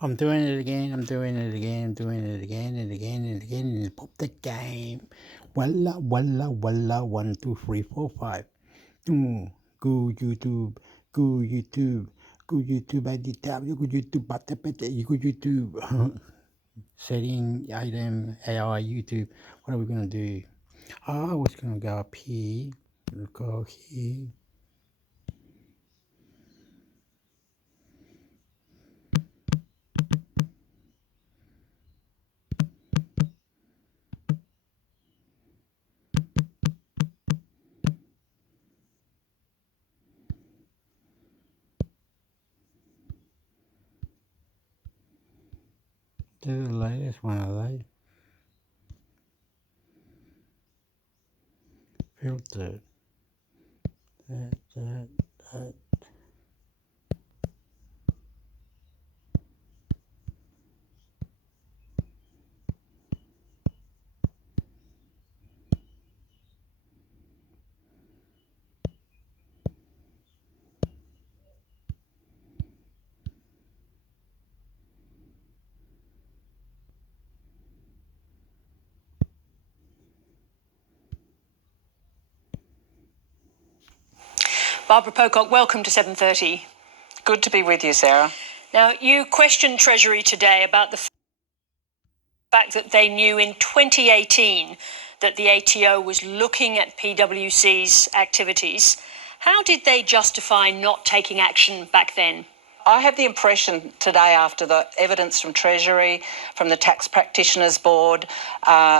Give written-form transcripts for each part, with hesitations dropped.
I'm doing it again, I'm doing it again, I'm doing it again and again and again and pop the game. Walla, walla, walla, 1, 2, 3, 4, 5. Go YouTube, go YouTube, go YouTube, I did tap, you go YouTube, you go YouTube. Setting item AI YouTube. What are we gonna do? I was gonna go up here, we'll go here. Do the latest one of those. Filter. That. Barbara Pocock, welcome to 7:30. Good to be with you, Sarah. Now, you questioned Treasury today about the fact that they knew in 2018 that the ATO was looking at PwC's activities. How did they justify not taking action back then? I have the impression today, after the evidence from Treasury, from the Tax Practitioners Board,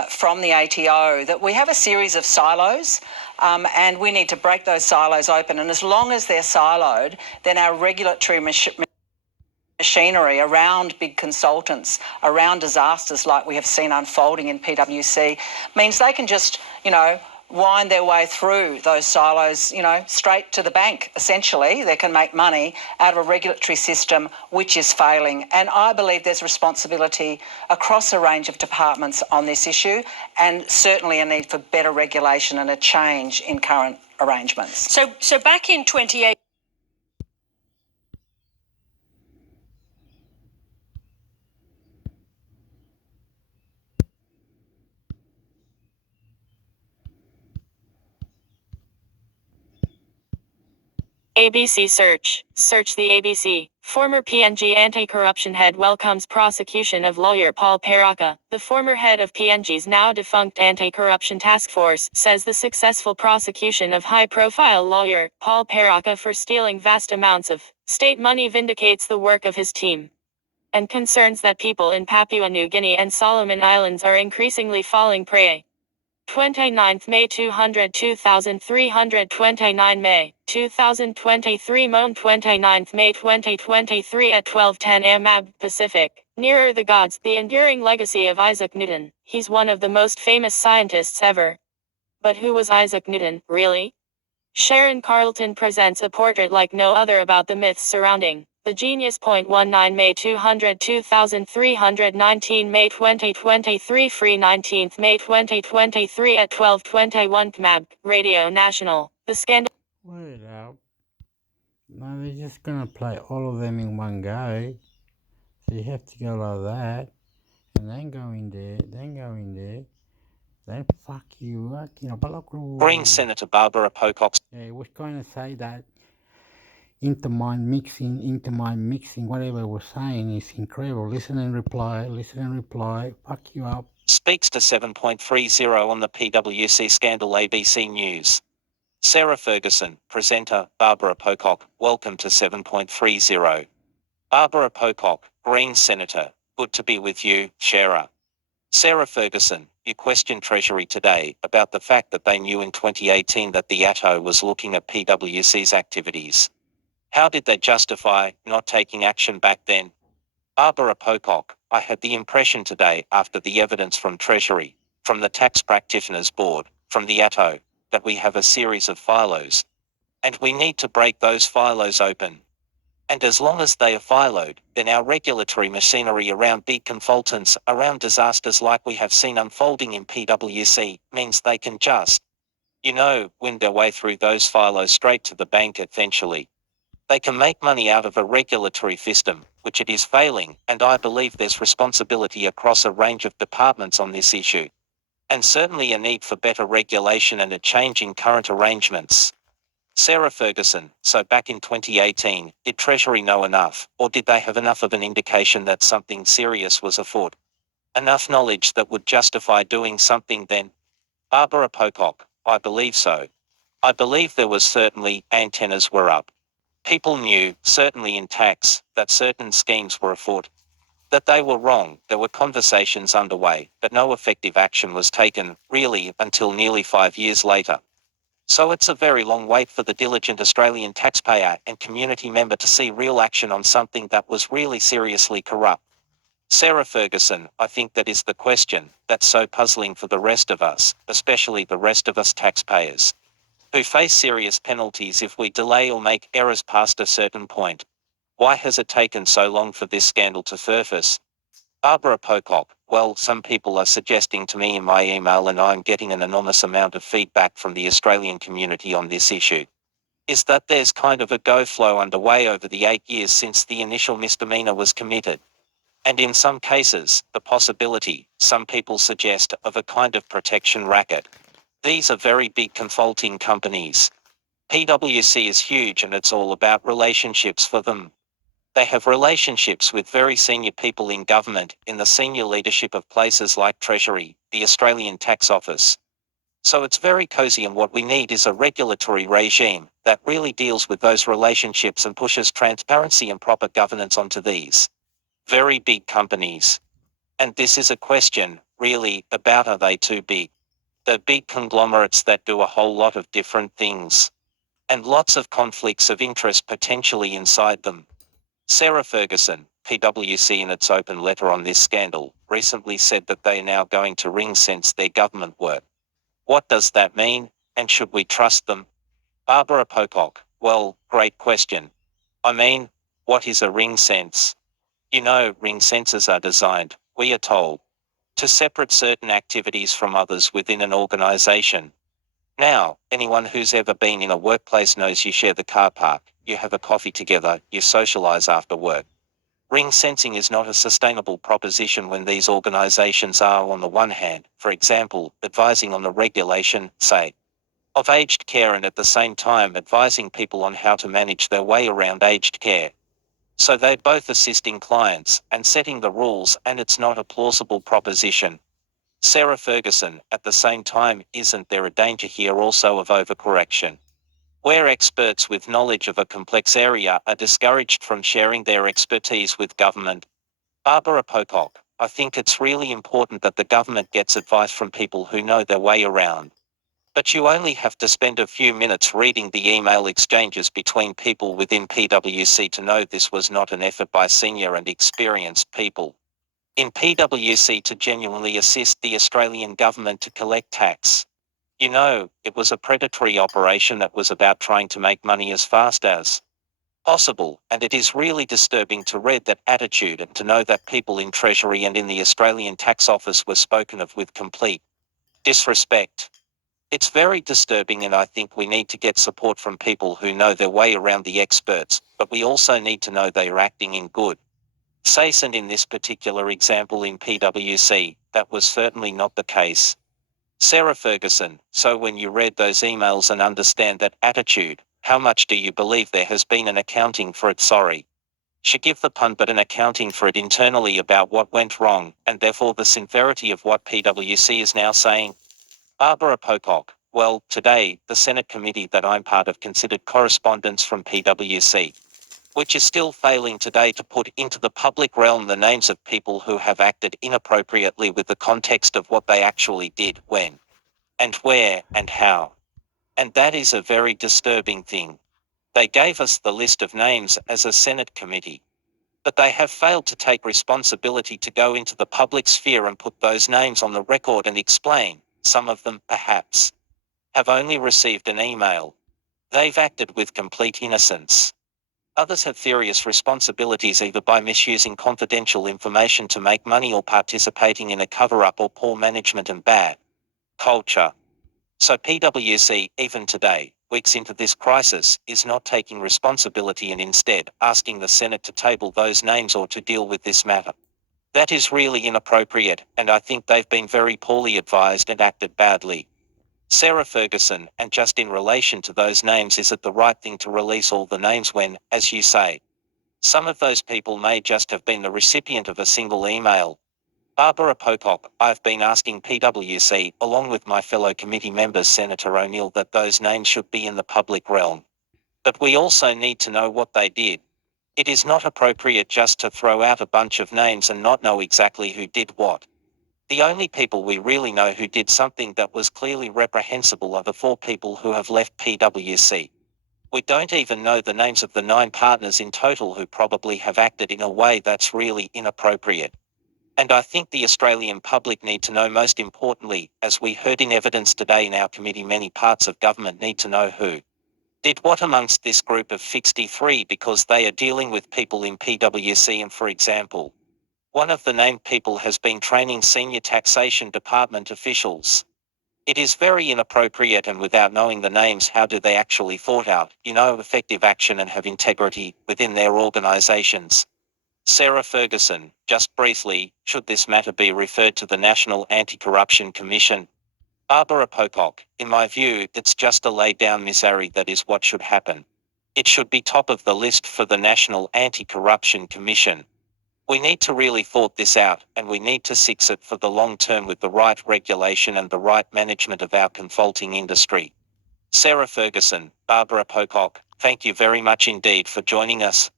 from the ATO, that we have a series of silos and we need to break those silos open. And as long as they're siloed, then our regulatory machinery around big consultants, around disasters like we have seen unfolding in PwC, means they can just, wind their way through those silos, straight to the bank, essentially. They can make money out of a regulatory system which is failing. And I believe there's responsibility across a range of departments on this issue, and certainly a need for better regulation and a change in current arrangements. So back in 2018, ABC search. Search the ABC. Former PNG anti-corruption head welcomes prosecution of lawyer Paul Peraka. The former head of PNG's now defunct anti-corruption task force says the successful prosecution of high-profile lawyer Paul Peraka for stealing vast amounts of state money vindicates the work of his team, and concerns that people in Papua New Guinea and Solomon Islands are increasingly falling prey. 29th May 2329 May 2023 Moan 29th May 2023 at 12:10 am AB Pacific. Nearer the Gods, the enduring legacy of Isaac Newton. He's one of the most famous scientists ever. But who was Isaac Newton, really? Sharon Carleton presents a portrait like no other about the myths surrounding the genius. 19 May 2319 May 2023 Free 19th May 2023 at 12:21 PMAB, Radio National. The scandal. Wait it out. No, they're just gonna play all of them in one go. So you have to go like that, and then go in there, then fuck you up, Green Senator Barbara Pocock. Yeah, was going to say that intermind mixing, whatever we're saying is incredible. Listen and reply, fuck you up. Speaks to 7.30 on the PwC scandal. ABC News. Sarah Ferguson, presenter, Barbara Pocock, welcome to 7.30. Barbara Pocock, Green Senator, good to be with you, Shara. Sarah Ferguson, you questioned Treasury today about the fact that they knew in 2018 that the ATO was looking at PwC's activities. How did they justify not taking action back then? Barbara Pocock, I had the impression today, after the evidence from Treasury, from the Tax Practitioners Board, from the ATO, that we have a series of filos. And we need to break those filos open. And as long as they are filoed, then our regulatory machinery around big consultants, around disasters like we have seen unfolding in PwC, means they can just, wind their way through those filos straight to the bank eventually. They can make money out of a regulatory system, which it is failing, and I believe there's responsibility across a range of departments on this issue. And certainly a need for better regulation and a change in current arrangements. Sarah Ferguson, so back in 2018, did Treasury know enough, or did they have enough of an indication that something serious was afoot? Enough knowledge that would justify doing something then? Barbara Pocock, I believe so. I believe there was certainly, antennas were up. People knew, certainly in tax, that certain schemes were afoot. That they were wrong, there were conversations underway, but no effective action was taken, really, until nearly 5 years later. So it's a very long wait for the diligent Australian taxpayer and community member to see real action on something that was really seriously corrupt. Sarah Ferguson, I think that is the question that's so puzzling for the rest of us, especially the rest of us taxpayers, who face serious penalties if we delay or make errors past a certain point. Why has it taken so long for this scandal to surface? Barbara Pocock, well, some people are suggesting to me in my email, and I'm getting an enormous amount of feedback from the Australian community on this issue, is that there's kind of a go-flow underway over the 8 years since the initial misdemeanor was committed. And in some cases, the possibility, some people suggest, of a kind of protection racket. These are very big consulting companies. PwC is huge and it's all about relationships for them. They have relationships with very senior people in government, in the senior leadership of places like Treasury, the Australian Tax Office. So it's very cozy, and what we need is a regulatory regime that really deals with those relationships and pushes transparency and proper governance onto these very big companies. And this is a question, really, about are they too big? They're big conglomerates that do a whole lot of different things. And lots of conflicts of interest potentially inside them. Sarah Ferguson, PwC, in its open letter on this scandal, recently said that they are now going to ring-fence their government work. What does that mean, and should we trust them? Barbara Pocock, well, great question. I mean, what is a ring-fence? You know, ring-fences are designed, we are told, to separate certain activities from others within an organisation. Now, anyone who's ever been in a workplace knows you share the car park, you have a coffee together, you socialise after work. Ring-fencing is not a sustainable proposition when these organisations are, on the one hand, for example, advising on the regulation, say, of aged care, and at the same time advising people on how to manage their way around aged care. So they're both assisting clients and setting the rules, and it's not a plausible proposition. Sarah Ferguson, at the same time, isn't there a danger here also of overcorrection, where experts with knowledge of a complex area are discouraged from sharing their expertise with government? Barbara Pocock, I think it's really important that the government gets advice from people who know their way around. But you only have to spend a few minutes reading the email exchanges between people within PwC to know this was not an effort by senior and experienced people in PwC to genuinely assist the Australian government to collect tax. You know, it was a predatory operation that was about trying to make money as fast as possible, and it is really disturbing to read that attitude and to know that people in Treasury and in the Australian Tax Office were spoken of with complete disrespect. It's very disturbing, and I think we need to get support from people who know their way around the experts, but we also need to know they are acting in good faith, and in this particular example in PwC, that was certainly not the case. Sarah Ferguson, so when you read those emails and understand that attitude, how much do you believe there has been an accounting for it? Sorry. Should give the pun, but an accounting for it internally about what went wrong, and therefore the sincerity of what PwC is now saying? Barbara Pocock, well, today, the Senate committee that I'm part of considered correspondence from PwC, which is still failing today to put into the public realm the names of people who have acted inappropriately with the context of what they actually did, when, and where, and how. And that is a very disturbing thing. They gave us the list of names as a Senate committee, but they have failed to take responsibility to go into the public sphere and put those names on the record and explain. Some of them, perhaps, have only received an email. They've acted with complete innocence. Others have serious responsibilities, either by misusing confidential information to make money or participating in a cover-up or poor management and bad culture. So PwC, even today, weeks into this crisis, is not taking responsibility and instead asking the Senate to table those names or to deal with this matter. That is really inappropriate, and I think they've been very poorly advised and acted badly. Sarah Ferguson, and just in relation to those names, is it the right thing to release all the names when, as you say, some of those people may just have been the recipient of a single email? Barbara Pocock, I've been asking PwC, along with my fellow committee members Senator O'Neill, that those names should be in the public realm. But we also need to know what they did. It is not appropriate just to throw out a bunch of names and not know exactly who did what. The only people we really know who did something that was clearly reprehensible are the 4 people who have left PwC. We don't even know the names of the 9 partners in total who probably have acted in a way that's really inappropriate. And I think the Australian public need to know, most importantly, as we heard in evidence today in our committee, many parts of government need to know who did what amongst this group of 63, because they are dealing with people in PwC, and for example, one of the named people has been training senior taxation department officials. It is very inappropriate, and without knowing the names, how do they actually thought out, effective action and have integrity within their organisations? Sarah Ferguson, just briefly, should this matter be referred to the National Anti-Corruption Commission? Barbara Pocock, in my view, it's just a laid-down misery. That is what should happen. It should be top of the list for the National Anti-Corruption Commission. We need to really thought this out, and we need to fix it for the long term with the right regulation and the right management of our consulting industry. Sarah Ferguson, Barbara Pocock, thank you very much indeed for joining us.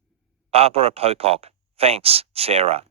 Barbara Pocock, thanks, Sarah.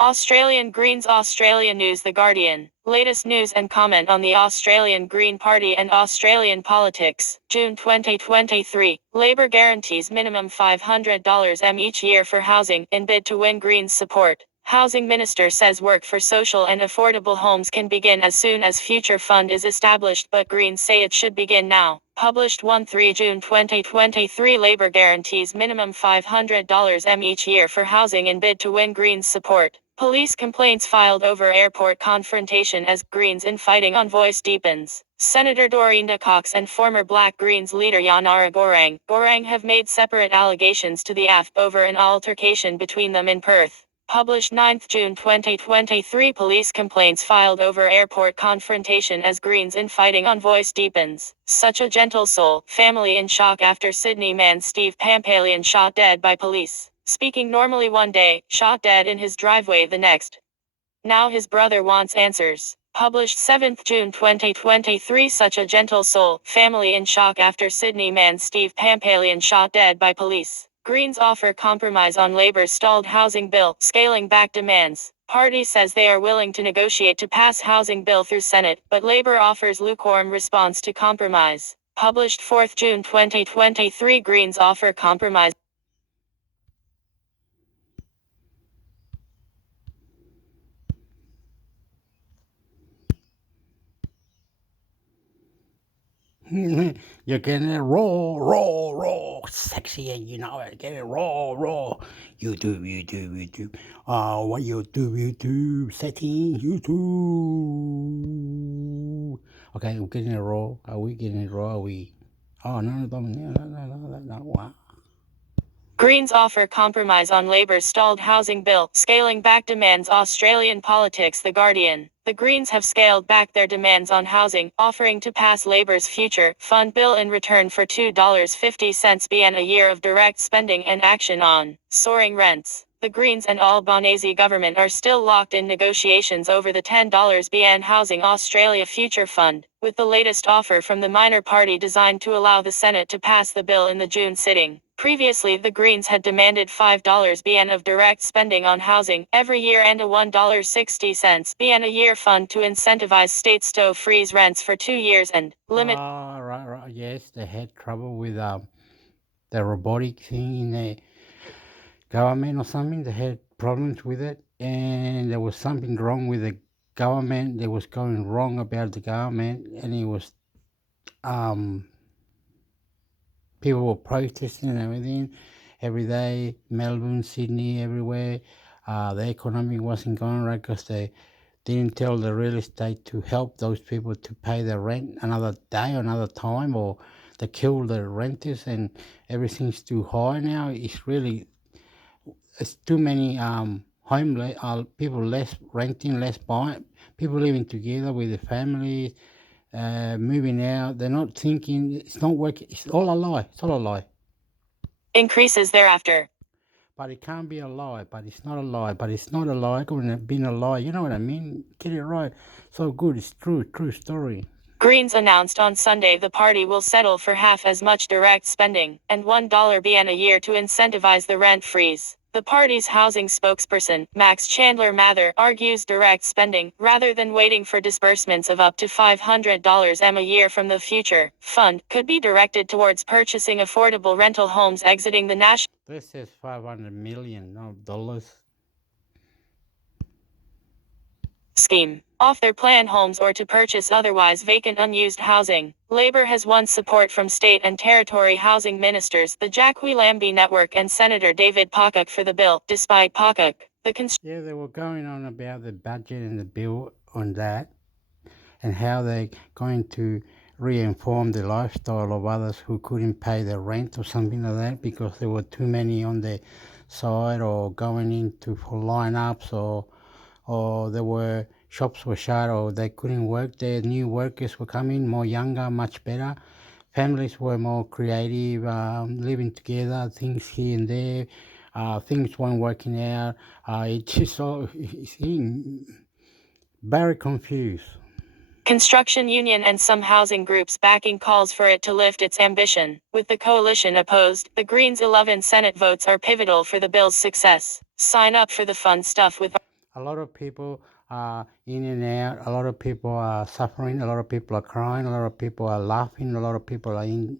Australian Greens, Australian News, The Guardian. Latest news and comment on the Australian Green Party and Australian politics. June 2023. Labor guarantees minimum $500 each year for housing in bid to win Greens support. Housing Minister says work for social and affordable homes can begin as soon as future fund is established, but Greens say it should begin now. Published 1-3 June 2023. Labor guarantees minimum $500 each year for housing in bid to win Greens support. Police complaints filed over airport confrontation as Greens infighting on Voice deepens. Senator Dorinda Cox and former Black Greens leader Yanara Gorang have made separate allegations to the AFP over an altercation between them in Perth. Published 9 June 2023. Police complaints filed over airport confrontation as Greens infighting on Voice deepens. Such a gentle soul. Family in shock after Sydney man Steve Pampalian shot dead by police. Speaking normally one day, shot dead in his driveway the next. Now his brother wants answers. Published 7 June 2023. Such a gentle soul. Family in shock after Sydney man Steve Pampalian shot dead by police. Greens offer compromise on Labor's stalled housing bill, scaling back demands. Party says they are willing to negotiate to pass housing bill through Senate, but Labor offers lukewarm response to compromise. Published 4 June 2023. Greens offer compromise. You're getting it raw, sexy, and you know it. Get it raw. YouTube. What YouTube? Setting YouTube. Okay, we're getting it raw. Are we getting it raw? Are we? Oh, no. Wow. Greens offer compromise on Labor's stalled housing bill, scaling back demands. Australian politics. The Guardian. The Greens have scaled back their demands on housing, offering to pass Labor's future fund bill in return for $2.50 bn a year of direct spending and action on soaring rents. the Greens and Albanese government are still locked in negotiations over the $10 BN Housing Australia Future Fund, with the latest offer from the minor party designed to allow the Senate to pass the bill in the June sitting. Previously, the Greens had demanded $5 BN of direct spending on housing every year and a $1.60 BN a year fund to incentivize states to freeze rents for 2 years and limit. Right. Yes, they had trouble with the robotic thing in the government or something. They had problems with it, and there was something wrong with the government. There was going wrong about the government, and it was people were protesting and everything every day. Melbourne, Sydney, everywhere. The economy wasn't going right because they didn't tell the real estate to help those people to pay their rent another day, another time, or they kill the renters, and everything's too high now. It's too many homeless people, less renting, less buying, people living together with their families, moving out. They're not thinking. It's not working. It's all a lie. It's all a lie. Increases thereafter. But it can't be a lie, but it's not a lie, but it's not a lie, it couldn't have been a lie, you know what I mean? Get it right. So good, it's true story. Greens announced on Sunday the party will settle for half as much direct spending, and $1 BN a year to incentivize the rent freeze. The party's housing spokesperson, Max Chandler Mather, argues direct spending, rather than waiting for disbursements of up to $500 a year from the Future Fund, could be directed towards purchasing affordable rental homes exiting the national. This says $500 million dollars. Scheme, off their planned homes or to purchase otherwise vacant unused housing. Labor has won support from state and territory housing ministers, the Jacqui Lambie Network and Senator David Pocock for the bill. Despite Pocock, yeah, they were going on about the budget and the bill on that, and how they're going to re-inform the lifestyle of others who couldn't pay their rent or something like that because there were too many on the side or going into for lineups, or there were shops were shut or they couldn't work there. New workers were coming, more younger, much better. Families were more creative, living together, things here and there. Things weren't working out. It just all seemed very confused. Construction union and some housing groups backing calls for it to lift its ambition. With the coalition opposed, the Greens' 11 Senate votes are pivotal for the bill's success. Sign up for the fun stuff with. A lot of people are in and out. A lot of people are suffering. A lot of people are crying. A lot of people are laughing. A lot of people are in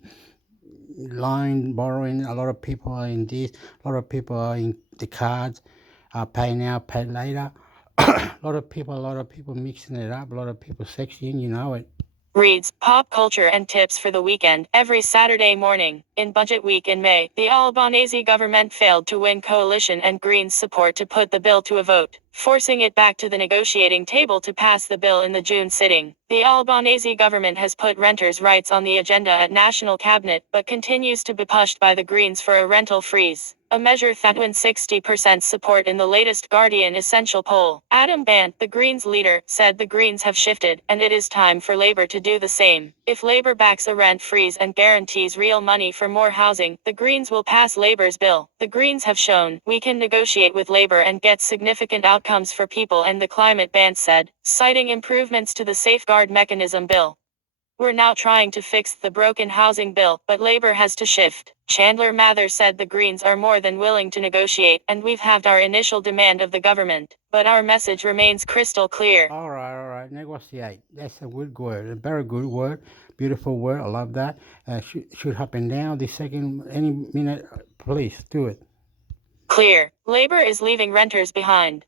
line borrowing. A lot of people are in this. A lot of people are in the cards, pay now, pay later. A lot of people mixing it up. A lot of people sexing, you know it. Reads, pop culture and tips for the weekend, every Saturday morning. In budget week in May, the Albanese government failed to win coalition and Greens support to put the bill to a vote, forcing it back to the negotiating table to pass the bill in the June sitting. The Albanese government has put renters' rights on the agenda at National Cabinet, but continues to be pushed by the Greens for a rental freeze, a measure that won 60% support in the latest Guardian Essential poll. Adam Bant, the Greens leader, said the Greens have shifted, and it is time for Labor to do the same. If Labor backs a rent freeze and guarantees real money for more housing, the Greens will pass Labor's bill. The Greens have shown we can negotiate with Labor and get significant outcomes for people and the climate, Bant said, citing improvements to the safeguard mechanism bill. We're now trying to fix the broken housing bill, but Labor has to shift. Chandler Mather said the Greens are more than willing to negotiate, and we've halved our initial demand of the government. But our message remains crystal clear. All right. Negotiate. That's a good word. A very good word. Beautiful word. I love that. Should happen now, this second, any minute. Please do it. Clear. Labor is leaving renters behind.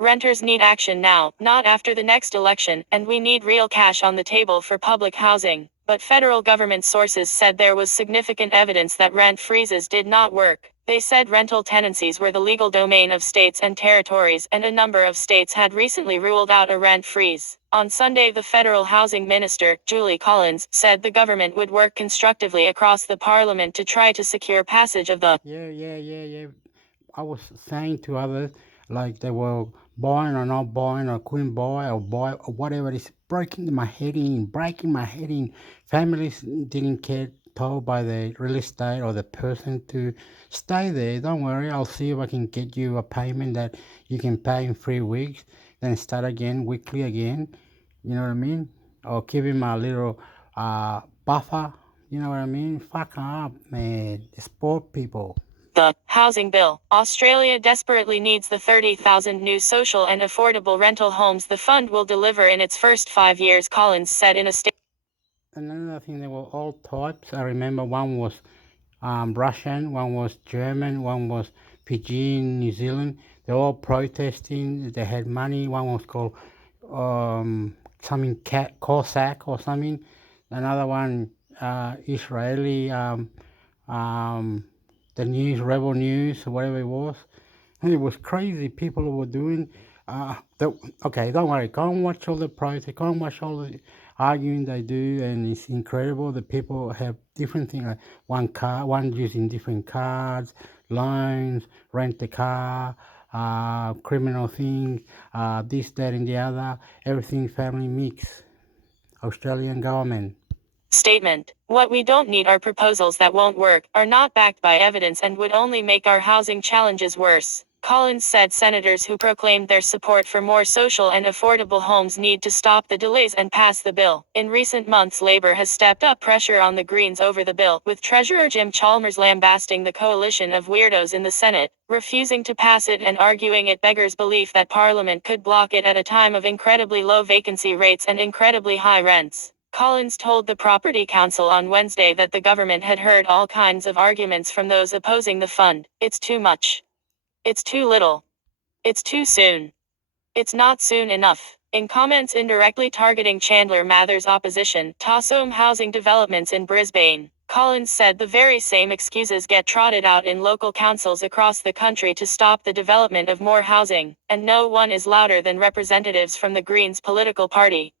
Renters need action now, not after the next election, and we need real cash on the table for public housing. But federal government sources said there was significant evidence that rent freezes did not work. They said rental tenancies were the legal domain of states and territories, and a number of states had recently ruled out a rent freeze. On Sunday, the federal housing minister, Julie Collins, said the government would work constructively across the parliament to try to secure passage of the. Yeah. I was saying to others, like they were buying or not buying or couldn't buy or whatever. It's breaking my head in. Families didn't care told by the real estate or the person to stay there. Don't worry, I'll see if I can get you a payment that you can pay in 3 weeks, then start again weekly again. You know what I mean? Or give him a little buffer. You know what I mean? Fuck up, man. Sport people. The housing bill. Australia desperately needs the 30,000 new social and affordable rental homes the fund will deliver in its first 5 years, Collins said in a statement. Another thing, they were all types. I remember one was Russian, one was German, one was Fiji in New Zealand. They're all protesting. They had money. One was called something Cossack or something. Another one, Israeli, the news, Rebel News, or whatever it was. And it was crazy. People were doing. Okay, don't worry. Go and watch all the protests. Go and watch all the arguing they do, and it's incredible. The people have different things. Like one using different cards, loans, rent the car, criminal things, this, that, and the other. Everything family mix. Australian government. Statement. What we don't need are proposals that won't work, are not backed by evidence, and would only make our housing challenges worse. Collins said senators who proclaimed their support for more social and affordable homes need to stop the delays and pass the bill. In recent months, Labor has stepped up pressure on the Greens over the bill, with Treasurer Jim Chalmers lambasting the coalition of weirdos in the Senate, refusing to pass it and arguing it beggars belief that Parliament could block it at a time of incredibly low vacancy rates and incredibly high rents. Collins told the Property Council on Wednesday that the government had heard all kinds of arguments from those opposing the fund. It's too much. It's too little. It's too soon. It's not soon enough. In comments indirectly targeting Chandler Mather's opposition, Tassome Housing Developments in Brisbane, Collins said the very same excuses get trotted out in local councils across the country to stop the development of more housing, and no one is louder than representatives from the Greens political party.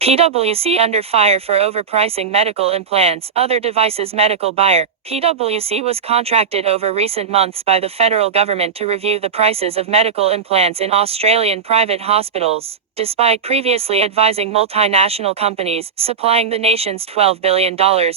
PwC under fire for overpricing medical implants. Other devices medical buyer. PwC was contracted over recent months by the federal government to review the prices of medical implants in Australian private hospitals, despite previously advising multinational companies supplying the nation's $12 billion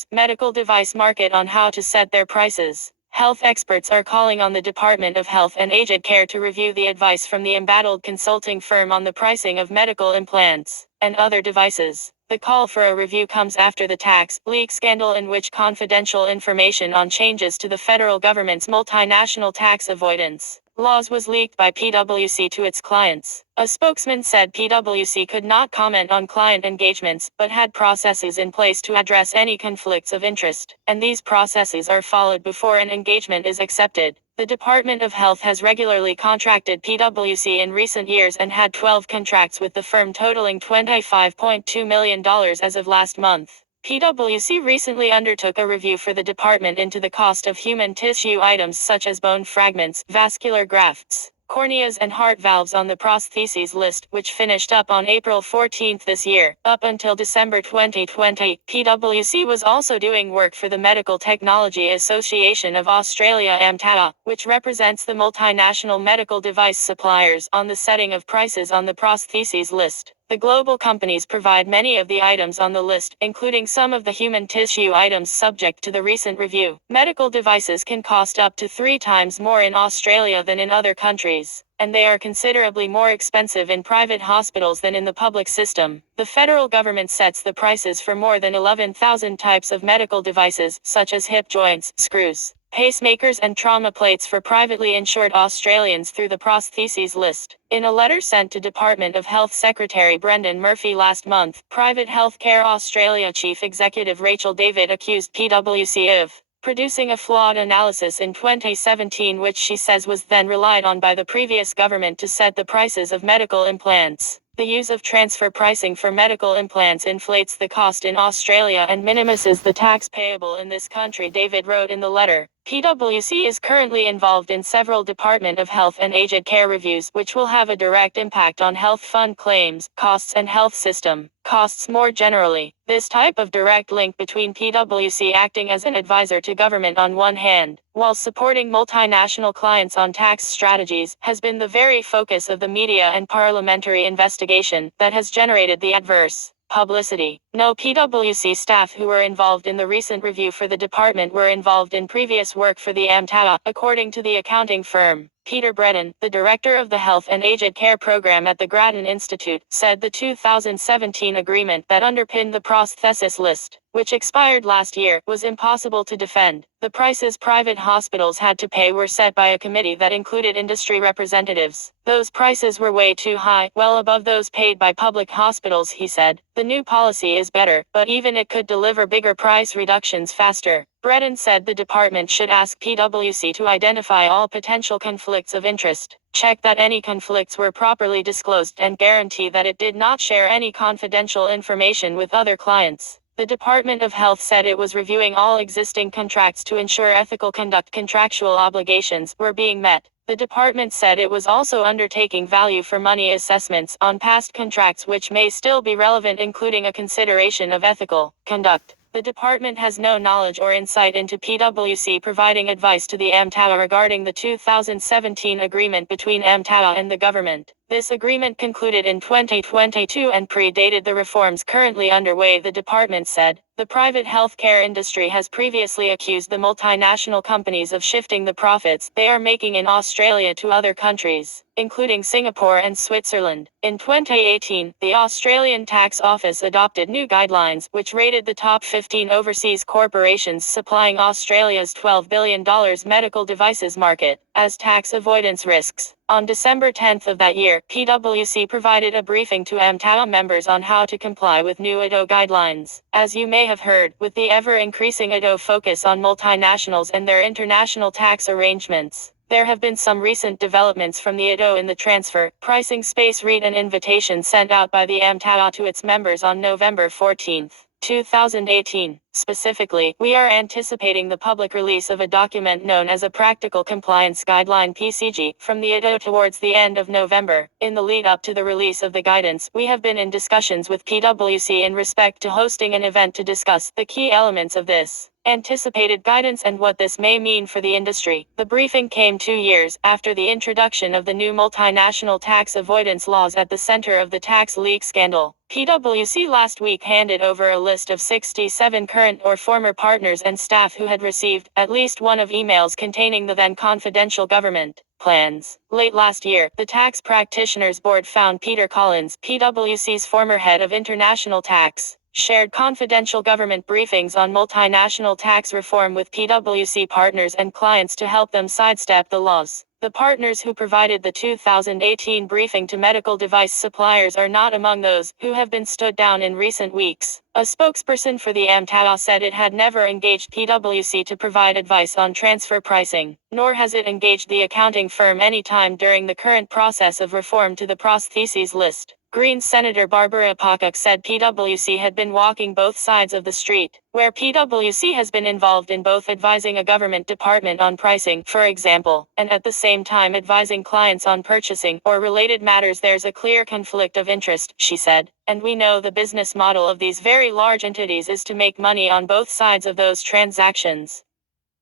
medical device market on how to set their prices. Health experts are calling on the Department of Health and Aged Care to review the advice from the embattled consulting firm on the pricing of medical implants and other devices. The call for a review comes after the tax leak scandal in which confidential information on changes to the federal government's multinational tax avoidance laws was leaked by PwC to its clients. A spokesman said PwC could not comment on client engagements, but had processes in place to address any conflicts of interest, and these processes are followed before an engagement is accepted. The Department of Health has regularly contracted PwC in recent years and had 12 contracts with the firm totaling $25.2 million as of last month. PwC recently undertook a review for the department into the cost of human tissue items such as bone fragments, vascular grafts, corneas and heart valves on the prostheses list, which finished up on April 14 this year. Up until December 2020, PwC was also doing work for the Medical Technology Association of Australia (AMTA), which represents the multinational medical device suppliers, on the setting of prices on the prostheses list. The global companies provide many of the items on the list, including some of the human tissue items subject to the recent review. Medical devices can cost up to 3 times more in Australia than in other countries, and they are considerably more expensive in private hospitals than in the public system. The federal government sets the prices for more than 11,000 types of medical devices, such as hip joints, screws, pacemakers and trauma plates for privately insured Australians through the prostheses list. In a letter sent to Department of Health Secretary Brendan Murphy last month, Private Healthcare Australia Chief Executive Rachel David accused PwC of producing a flawed analysis in 2017, which she says was then relied on by the previous government to set the prices of medical implants. The use of transfer pricing for medical implants inflates the cost in Australia and minimises the tax payable in this country, David wrote in the letter. PwC is currently involved in several Department of Health and Aged Care reviews, which will have a direct impact on health fund claims, costs, and health system costs more generally. This type of direct link between PwC acting as an advisor to government on one hand, while supporting multinational clients on tax strategies, has been the very focus of the media and parliamentary investigation that has generated the adverse publicity. No PwC staff who were involved in the recent review for the department were involved in previous work for the AMTAA, according to the accounting firm. Peter Breton, the director of the Health and Aged Care program at the Grattan Institute, said the 2017 agreement that underpinned the prosthesis list, which expired last year, was impossible to defend. The prices private hospitals had to pay were set by a committee that included industry representatives. Those prices were way too high, well above those paid by public hospitals, he said. The new policy is better, but even it could deliver bigger price reductions faster. Breton said the department should ask PwC to identify all potential conflicts of interest, check that any conflicts were properly disclosed, and guarantee that it did not share any confidential information with other clients. The Department of Health said it was reviewing all existing contracts to ensure ethical conduct contractual obligations were being met. The department said it was also undertaking value for money assessments on past contracts which may still be relevant, including a consideration of ethical conduct. The department has no knowledge or insight into PwC providing advice to the AMTAA regarding the 2017 agreement between AMTAA and the government. This agreement concluded in 2022 and predated the reforms currently underway, the department said. The private healthcare industry has previously accused the multinational companies of shifting the profits they are making in Australia to other countries, including Singapore and Switzerland. In 2018, the Australian Tax Office adopted new guidelines which rated the top 15 overseas corporations supplying Australia's $12 billion medical devices market as tax avoidance risks. On December 10 of that year, PwC provided a briefing to AMTAA members on how to comply with new ADO guidelines. As you may have heard, with the ever-increasing ADO focus on multinationals and their international tax arrangements, there have been some recent developments from the ADO in the transfer pricing space. Read an invitation sent out by the AMTAA to its members on November 14, 2018. Specifically, we are anticipating the public release of a document known as a Practical Compliance Guideline (PCG) from the ADO towards the end of November. In the lead up to the release of the guidance, we have been in discussions with PwC in respect to hosting an event to discuss the key elements of this anticipated guidance and what this may mean for the industry. The briefing came 2 years after the introduction of the new multinational tax avoidance laws at the center of the tax leak scandal. PwC last week handed over a list of 67 current or former partners and staff who had received at least one of emails containing the then confidential government plans. Late last year, the Tax Practitioners Board found Peter Collins, PwC's former head of international tax, shared confidential government briefings on multinational tax reform with PwC partners and clients to help them sidestep the laws. The partners who provided the 2018 briefing to medical device suppliers are not among those who have been stood down in recent weeks. A spokesperson for the AMTAA said it had never engaged PwC to provide advice on transfer pricing, nor has it engaged the accounting firm any time during the current process of reform to the prostheses list. Greens Senator Barbara Pocock said PwC had been walking both sides of the street, where PwC has been involved in both advising a government department on pricing, for example, and at the same time advising clients on purchasing or related matters. There's a clear conflict of interest, she said, and we know the business model of these very large entities is to make money on both sides of those transactions.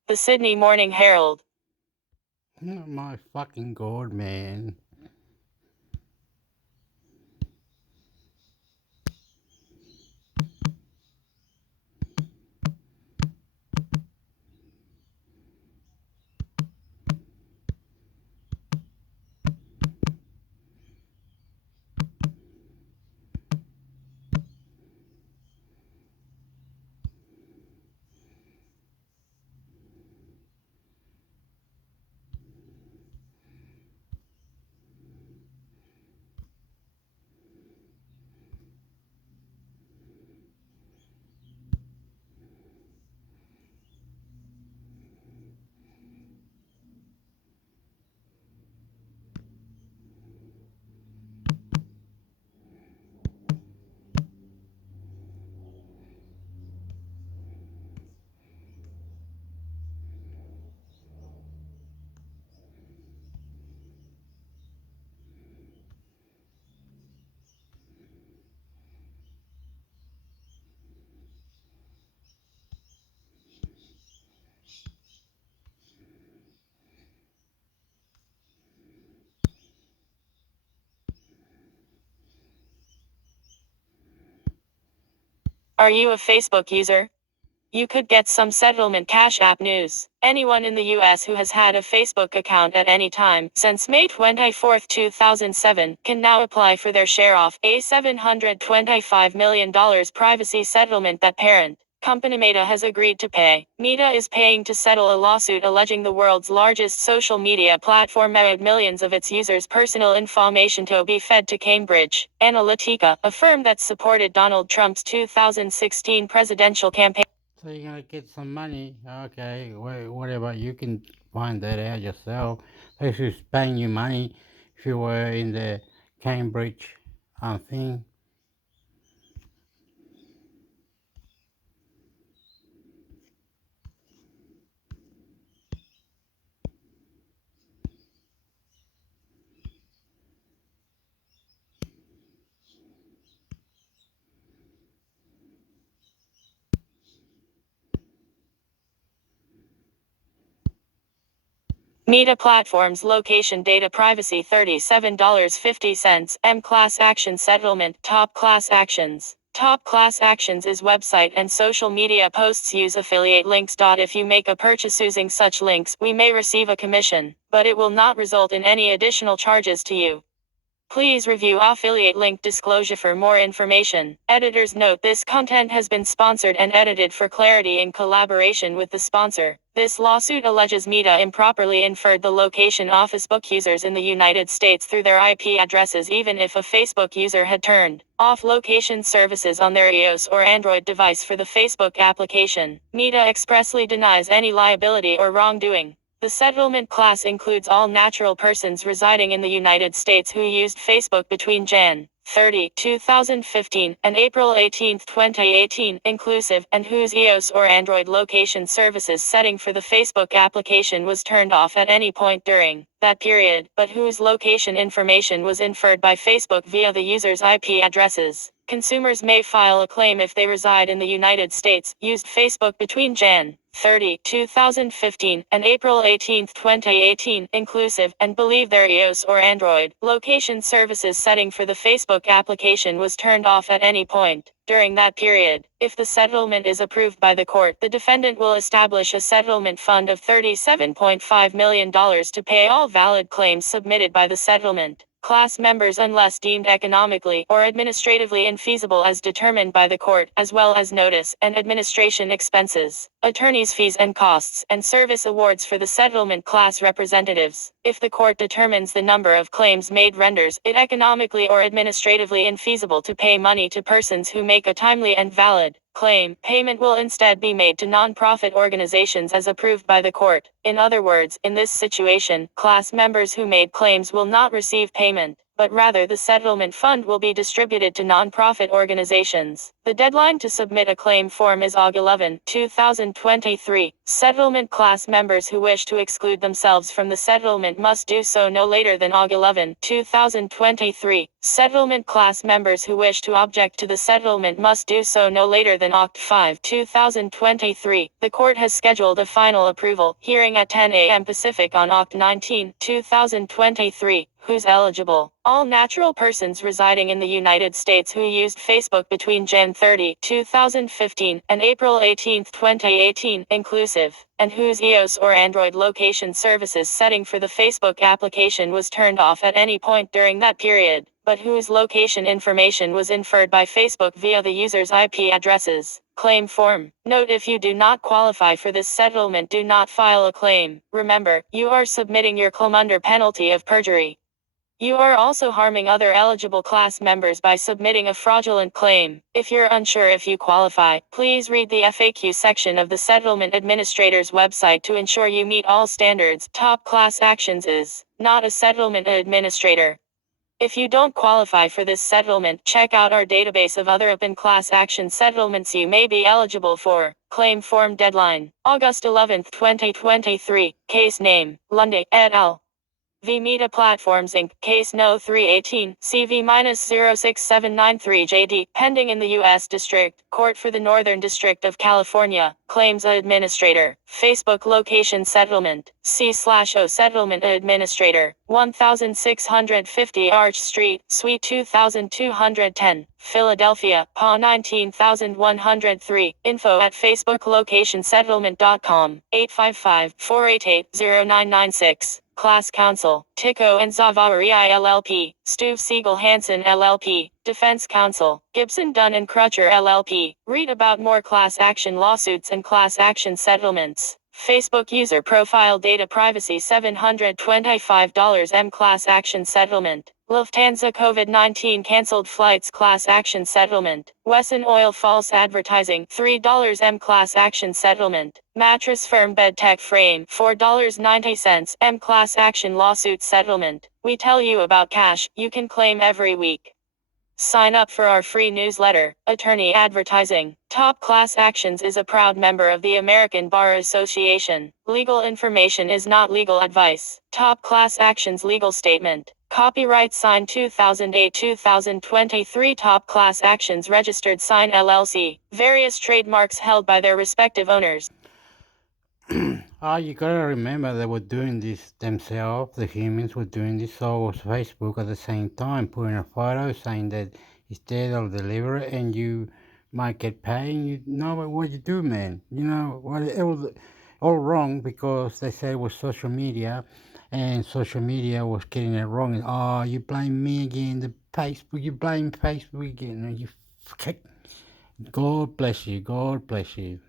The Sydney Morning Herald. Oh my fucking god, man. Are you a Facebook user? You could get some settlement Cash App news. Anyone in the US who has had a Facebook account at any time since May 24, 2007 can now apply for their share of a $725 million privacy settlement that parent company Meta has agreed to pay. Meta is paying to settle a lawsuit alleging the world's largest social media platform allowed millions of its users' personal information to be fed to Cambridge Analytica, a firm that supported Donald Trump's 2016 presidential campaign. So you're gonna get some money, okay? Whatever, you can find that out yourself. They should paying you money if you were in the Cambridge thing. Meta Platforms Location Data Privacy $37.50 M Class Action Settlement Top Class Actions. Top Class Actions is website and social media posts use affiliate links. If you make a purchase using such links, we may receive a commission, but it will not result in any additional charges to you. Please review affiliate link disclosure for more information. Editor's note: this content has been sponsored and edited for clarity in collaboration with the sponsor. This lawsuit alleges Meta improperly inferred the location of Facebook users in the United States through their IP addresses even if a Facebook user had turned off location services on their iOS or Android device for the Facebook application. Meta expressly denies any liability or wrongdoing. The settlement class includes all natural persons residing in the United States who used Facebook between Jan 30, 2015 and April 18, 2018 inclusive, and whose iOS or Android location services setting for the Facebook application was turned off at any point during that period, but whose location information was inferred by Facebook via the user's IP addresses. Consumers may file a claim if they reside in the United States, used Facebook between Jan 30, 2015 and April 18, 2018 inclusive, and believe their iOS or Android location services setting for the Facebook application was turned off at any point during that period. If the settlement is approved by the court, the defendant will establish a settlement fund of $37.5 million to pay all valid claims submitted by the settlement class members unless deemed economically or administratively infeasible as determined by the court, as well as notice and administration expenses, attorney's fees and costs, and service awards for the settlement class representatives. If the court determines the number of claims made renders it economically or administratively infeasible to pay money to persons who make a timely and valid claim, payment will instead be made to non-profit organizations as approved by the court. In other words, in this situation, class members who made claims will not receive payment, but rather the settlement fund will be distributed to non-profit organizations. The deadline to submit a claim form is August 11, 2023. Settlement class members who wish to exclude themselves from the settlement must do so no later than August 11, 2023. Settlement class members who wish to object to the settlement must do so no later than August 5, 2023. The court has scheduled a final approval hearing at 10 a.m. Pacific on August 19, 2023. Who's eligible? All natural persons residing in the United States who used Facebook between Jan 30, 2015 and April 18, 2018 inclusive, and whose iOS or Android location services setting for the Facebook application was turned off at any point during that period, but whose location information was inferred by Facebook via the user's IP addresses. Claim form. Note: if you do not qualify for this settlement, do not file a claim. Remember, you are submitting your claim under penalty of perjury. You are also harming other eligible class members by submitting a fraudulent claim. If you're unsure if you qualify, please read the FAQ section of the Settlement Administrator's website to ensure you meet all standards. Top Class Actions is not a settlement administrator. If you don't qualify for this settlement, check out our database of other open class action settlements you may be eligible for. Claim form deadline, August 11, 2023. Case name, Lundy et al. v Meta Platforms Inc., Case No. 318, CV-06793JD, pending in the U.S. District Court for the Northern District of California. Claims Administrator, Facebook Location Settlement, C/O Settlement Administrator, 1650 Arch Street, Suite 2210, Philadelphia, PA 19103, info@facebooklocationsettlement.com, 855-488-0996. Class Counsel, Tico and Zavary LLP, Stuve Siegel Hansen LLP, Defense Counsel, Gibson Dunn and Crutcher LLP. Read about more class action lawsuits and class action settlements. Facebook User Profile Data Privacy $725 M Class Action Settlement. Lufthansa COVID-19 Cancelled Flights Class Action Settlement. Wesson Oil False Advertising $3 M Class Action Settlement. Mattress Firm Bed Tech Frame $4.90 M Class Action Lawsuit Settlement. We tell you about cash you can claim every week. Sign up for our free newsletter, Attorney Advertising. Top Class Actions is a proud member of the American Bar Association. Legal information is not legal advice. Top Class Actions Legal Statement. Copyright signed 2008-2023 Top Class Actions Registered Sign LLC. Various trademarks held by their respective owners. You gotta remember they were doing this themselves. The humans were doing this. So was Facebook at the same time, putting a photo saying that instead they'll deliver it and you might get paid. And you know what you do, man. You know what? It was all wrong because they said it was social media, and social media was getting it wrong. And you blame me again. The Facebook, you blame Facebook again. And you, God bless you. God bless you.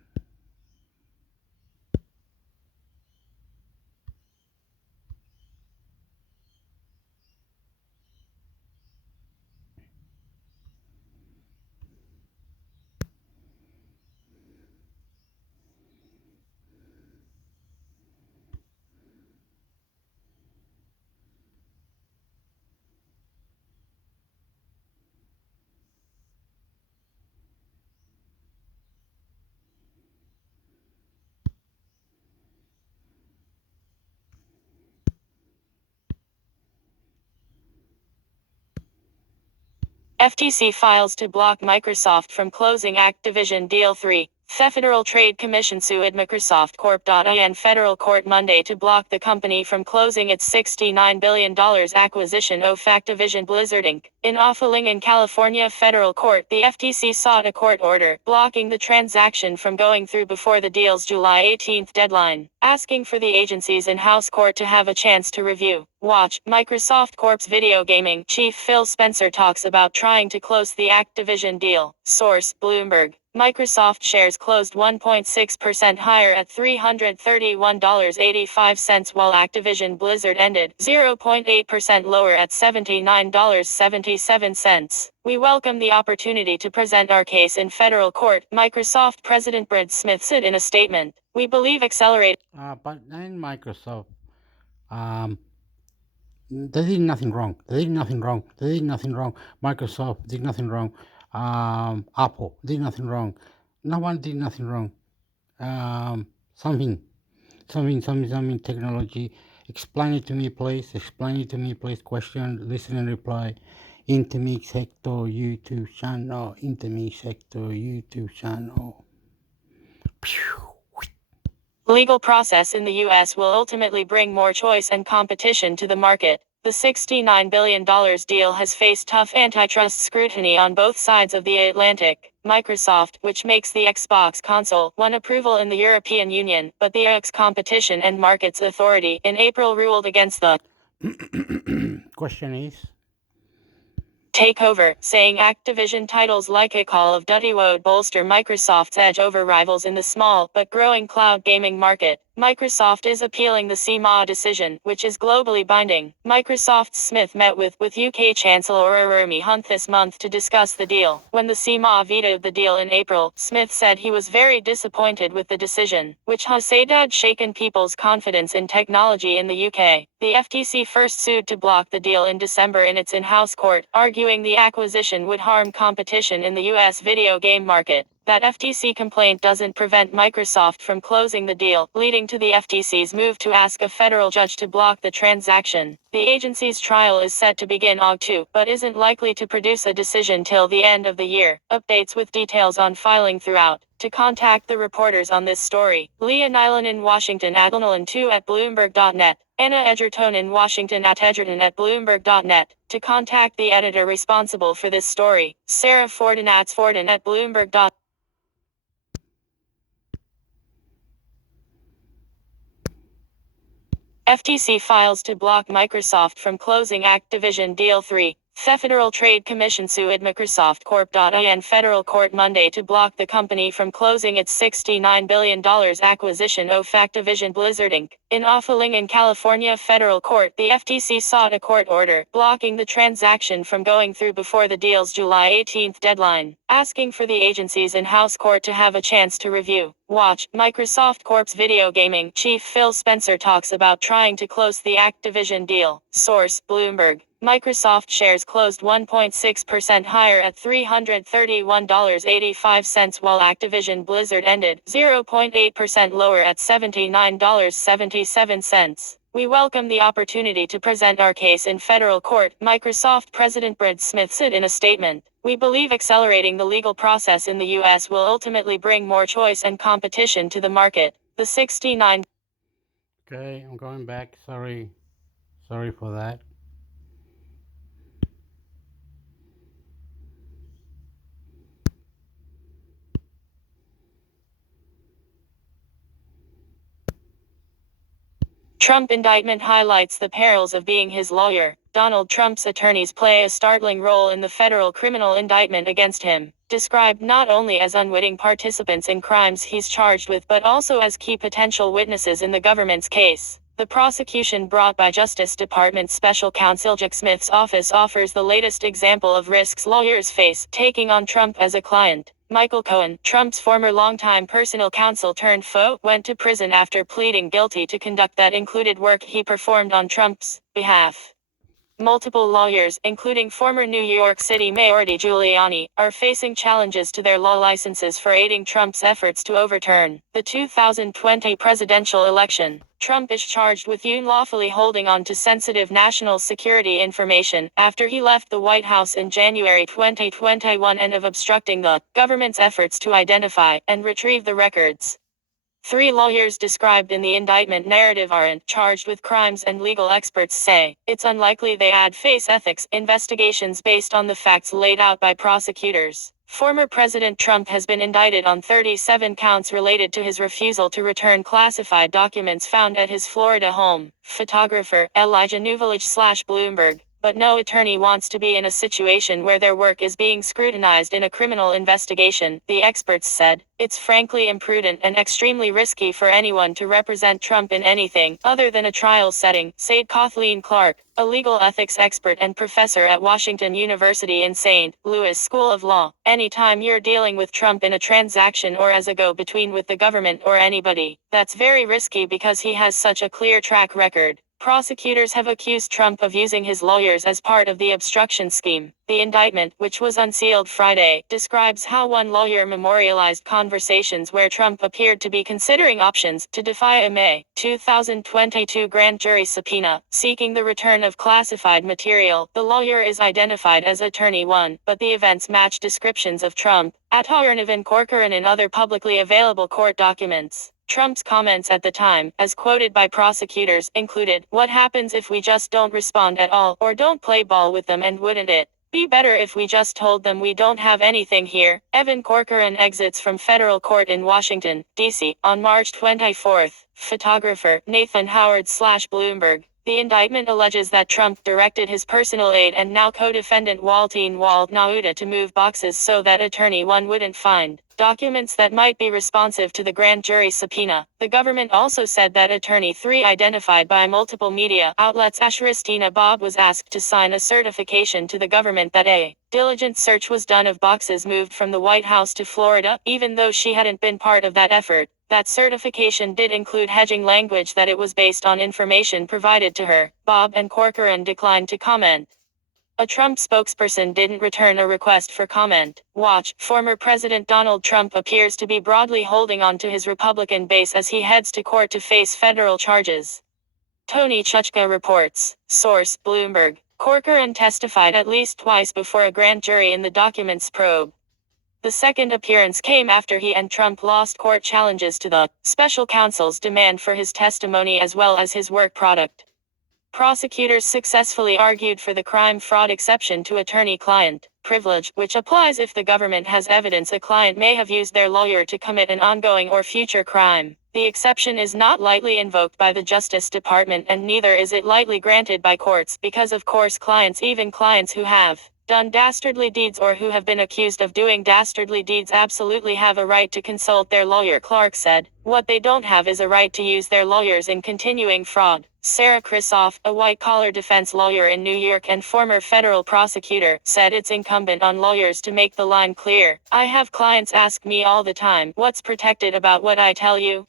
FTC files to block Microsoft from closing Activision deal 3. Federal Trade Commission sued Microsoft Corp.in federal court Monday to block the company from closing its $69 billion acquisition of Activision Blizzard Inc. In a filing in California federal court, the FTC sought a court order blocking the transaction from going through before the deal's July 18 deadline, asking for the agency's in-house court to have a chance to review. Watch, Microsoft Corp's video gaming chief Phil Spencer talks about trying to close the Activision deal. Source, Bloomberg. Microsoft shares closed 1.6% higher at $331.85 while Activision Blizzard ended 0.8% lower at $79.77. We welcome the opportunity to present our case in federal court, Microsoft President Brad Smith said in a statement. We believe accelerate. But then Microsoft, they did nothing wrong. They did nothing wrong. They did nothing wrong. Microsoft did nothing wrong. Apple did nothing wrong. No one did nothing wrong. Something technology. Explain it to me, please. Explain it to me, please. Question, listen and reply. Intermix Hector YouTube channel. Intermix Hector YouTube channel. Legal process in the U.S. will ultimately bring more choice and competition to the market. The $69 billion deal has faced tough antitrust scrutiny on both sides of the Atlantic. Microsoft, which makes the Xbox console, won approval in the European Union, but the UX Competition and Markets Authority in April ruled against the Question is? takeover, saying Activision titles like a Call of Duty would bolster Microsoft's edge over rivals in the small but growing cloud gaming market. Microsoft is appealing the CMA decision, which is globally binding. Microsoft's Smith met with UK Chancellor Jeremy Hunt this month to discuss the deal. When the CMA vetoed the deal in April, Smith said he was very disappointed with the decision, which has said had shaken people's confidence in technology in the UK. The FTC first sued to block the deal in December in its in-house court, arguing the acquisition would harm competition in the US video game market. That FTC complaint doesn't prevent Microsoft from closing the deal, leading to the FTC's move to ask a federal judge to block the transaction. The agency's trial is set to begin August 2, but isn't likely to produce a decision till the end of the year. Updates with details on filing throughout. To contact the reporters on this story, Leah Nyland in Washington at Nyland2@bloomberg.net. Anna Edgerton in Washington at Edgerton@bloomberg.net. To contact the editor responsible for this story, Sarah Forden at Bloomberg.net. FTC files to block Microsoft from closing Activision Deal 3. The Federal Trade Commission sued Microsoft Corp.in federal court Monday to block the company from closing its $69 billion acquisition of Activision Blizzard Inc. In a filing in California federal court, the FTC sought a court order blocking the transaction from going through before the deal's July 18 deadline, asking for the agency's in-house court to have a chance to review. Watch. Microsoft Corp's video gaming chief Phil Spencer talks about trying to close the Activision deal. Source: Bloomberg. Microsoft shares closed 1.6% higher at $331.85, while Activision Blizzard ended 0.8% lower at $79.77. We welcome the opportunity to present our case in federal court, Microsoft President Brad Smith said in a statement. We believe accelerating the legal process in the U.S. will ultimately bring more choice and competition to the market. The 69. Okay, I'm going back. Sorry for that. Trump indictment highlights the perils of being his lawyer. Donald Trump's attorneys play a startling role in the federal criminal indictment against him, described not only as unwitting participants in crimes he's charged with but also as key potential witnesses in the government's case. The prosecution brought by Justice Department Special Counsel Jack Smith's office offers the latest example of risks lawyers face taking on Trump as a client. Michael Cohen, Trump's former longtime personal counsel turned foe, went to prison after pleading guilty to conduct that included work he performed on Trump's behalf. Multiple lawyers, including former New York City Mayor Rudy Giuliani, are facing challenges to their law licenses for aiding Trump's efforts to overturn the 2020 presidential election. Trump is charged with unlawfully holding on to sensitive national security information after he left the White House in January 2021 and of obstructing the government's efforts to identify and retrieve the records. 3 lawyers described in the indictment narrative aren't charged with crimes, and legal experts say it's unlikely they'd face ethics investigations based on the facts laid out by prosecutors. Former President Trump has been indicted on 37 counts related to his refusal to return classified documents found at his Florida home. Photographer Elijah Newvillage/Bloomberg. But no attorney wants to be in a situation where their work is being scrutinized in a criminal investigation, the experts said. It's frankly imprudent and extremely risky for anyone to represent Trump in anything other than a trial setting, said Kathleen Clark, a legal ethics expert and professor at Washington University in St. Louis School of Law. Anytime you're dealing with Trump in a transaction or as a go-between with the government or anybody, that's very risky because he has such a clear track record. Prosecutors have accused Trump of using his lawyers as part of the obstruction scheme. The indictment, which was unsealed Friday, describes how one lawyer memorialized conversations where Trump appeared to be considering options to defy a May 2022 grand jury subpoena, seeking the return of classified material. The lawyer is identified as Attorney 1, but the events match descriptions of Trump at Hardern in other publicly available court documents. Trump's comments at the time, as quoted by prosecutors, included, "What happens if we just don't respond at all, or don't play ball with them, and wouldn't it be better if we just told them we don't have anything here?" Evan Corcoran exits from federal court in Washington, D.C., on March 24. Photographer Nathan Howard/Bloomberg. The indictment alleges that Trump directed his personal aide and now co-defendant Waltine Wald Nauta to move boxes so that Attorney 1 wouldn't find documents that might be responsive to the grand jury subpoena. The government also said that Attorney 3, identified by multiple media outlets as Christina Bobb, was asked to sign a certification to the government that a diligent search was done of boxes moved from the White House to Florida, even though she hadn't been part of that effort. That certification did include hedging language that it was based on information provided to her. Bobb and Corcoran declined to comment. A Trump spokesperson didn't return a request for comment. Watch, former President Donald Trump appears to be broadly holding on to his Republican base as he heads to court to face federal charges. Tony Chuchka reports. Source, Bloomberg. Corcoran testified at least twice before a grand jury in the documents probe. The second appearance came after he and Trump lost court challenges to the special counsel's demand for his testimony as well as his work product. Prosecutors successfully argued for the crime-fraud exception to attorney-client privilege, which applies if the government has evidence a client may have used their lawyer to commit an ongoing or future crime. The exception is not lightly invoked by the Justice Department, and neither is it lightly granted by courts, because of course clients, even clients who have done dastardly deeds or who have been accused of doing dastardly deeds, absolutely have a right to consult their lawyer, Clark said. What they don't have is a right to use their lawyers in continuing fraud. Sarah Krisoff, a white-collar defense lawyer in New York and former federal prosecutor, said it's incumbent on lawyers to make the line clear. I have clients ask me all the time, what's protected about what I tell you?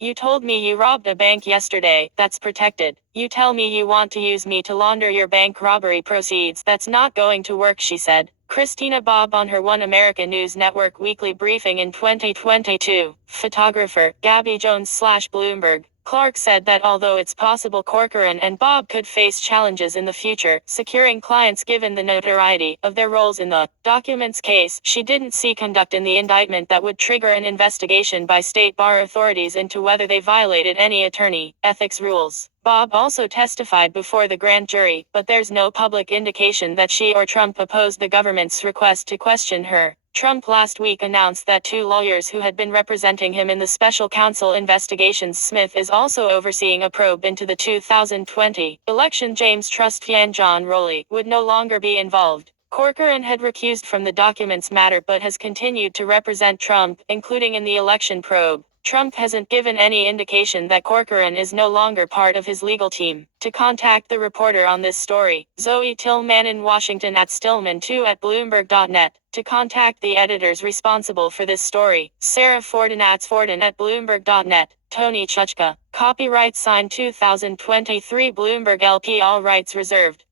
You told me you robbed a bank yesterday, that's protected. You tell me you want to use me to launder your bank robbery proceeds, that's not going to work, she said. Christina Bobb on her One America News Network weekly briefing in 2022. Photographer, Gabby Jones/Bloomberg. Clark said that although it's possible Corcoran and Bob could face challenges in the future, securing clients given the notoriety of their roles in the documents case, she didn't see conduct in the indictment that would trigger an investigation by state bar authorities into whether they violated any attorney ethics rules. Bob also testified before the grand jury, but there's no public indication that she or Trump opposed the government's request to question her. Trump last week announced that two lawyers who had been representing him in the special counsel investigations. Smith is also overseeing a probe into the 2020 election. James Trust and John Rowley would no longer be involved. Corcoran had recused from the documents matter but has continued to represent Trump, including in the election probe. Trump hasn't given any indication that Corcoran is no longer part of his legal team. To contact the reporter on this story, Zoe Tillman in Washington at Stillman2@Bloomberg.net. To contact the editors responsible for this story, Sarah Forden@Bloomberg.net. Tony Chuchka. Copyright signed 2023 Bloomberg LP, all rights reserved.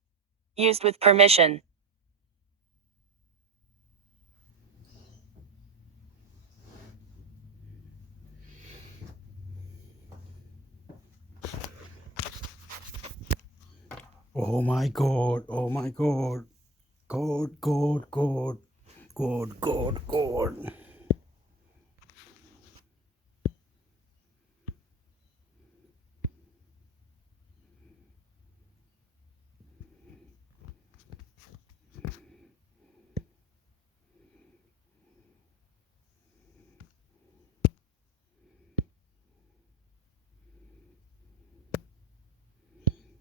Used with permission. Oh my God, oh my God. God, God, God. God, God, God.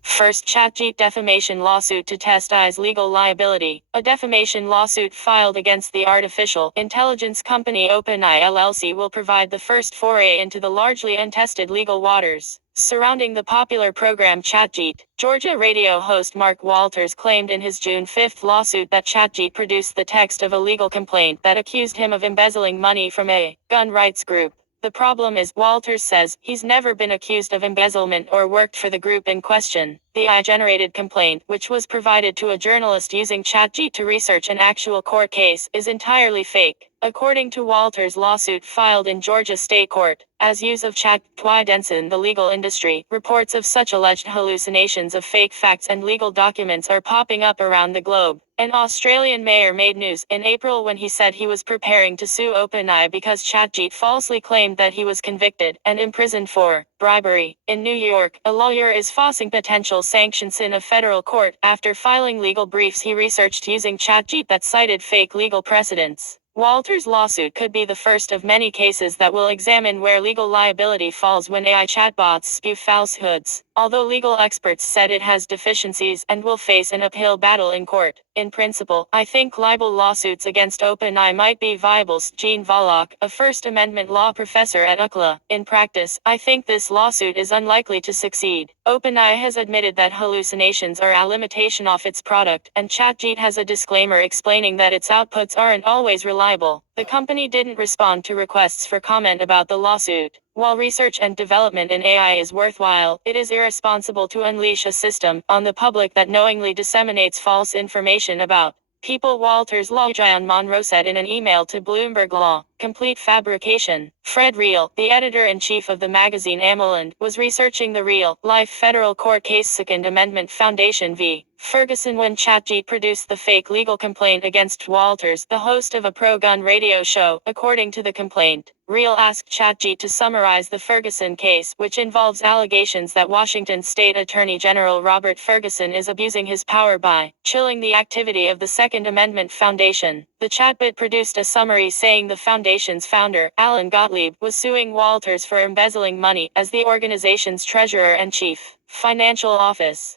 First ChatGPT defamation lawsuit to test IA's legal liability. A defamation lawsuit filed against the artificial intelligence company OpenAI LLC will provide the first foray into the largely untested legal waters surrounding the popular program ChatGPT. Georgia radio host Mark Walters claimed in his June 5 lawsuit that ChatGPT produced the text of a legal complaint that accused him of embezzling money from a gun rights group. The problem is, Walters says, he's never been accused of embezzlement or worked for the group in question. The AI-generated complaint, which was provided to a journalist using ChatGPT to research an actual court case, is entirely fake. According to Walters' lawsuit filed in Georgia State Court, as use of ChatGPT densen the legal industry, reports of such alleged hallucinations of fake facts and legal documents are popping up around the globe. An Australian mayor made news in April when he said he was preparing to sue OpenAI because ChatGPT falsely claimed that he was convicted and imprisoned for bribery. In New York, a lawyer is facing potential sanctions in a federal court after filing legal briefs he researched using ChatGPT that cited fake legal precedents. Walters' lawsuit could be the first of many cases that will examine where legal liability falls when AI chatbots spew falsehoods, although legal experts said it has deficiencies and will face an uphill battle in court. In principle, I think libel lawsuits against OpenAI might be viable. Gene Volokh, a First Amendment law professor at UCLA. In practice, I think this lawsuit is unlikely to succeed. OpenAI has admitted that hallucinations are a limitation of its product, and ChatGPT has a disclaimer explaining that its outputs aren't always reliable. The company didn't respond to requests for comment about the lawsuit. While research and development in AI is worthwhile, it is irresponsible to unleash a system on the public that knowingly disseminates false information about people. Walters Law. John Monroe said in an email to Bloomberg Law, complete fabrication. Fred Real, the editor-in-chief of the magazine Ameland, was researching the real-life federal court case Second Amendment Foundation v. Ferguson when ChatGPT produced the fake legal complaint against Walters, the host of a pro-gun radio show. According to the complaint, Real asked ChatGPT to summarize the Ferguson case, which involves allegations that Washington State Attorney General Robert Ferguson is abusing his power by chilling the activity of the Second Amendment Foundation. The chatbot produced a summary saying the foundation's founder, Alan Gottlieb, was suing Walters for embezzling money as the organization's treasurer and chief financial office.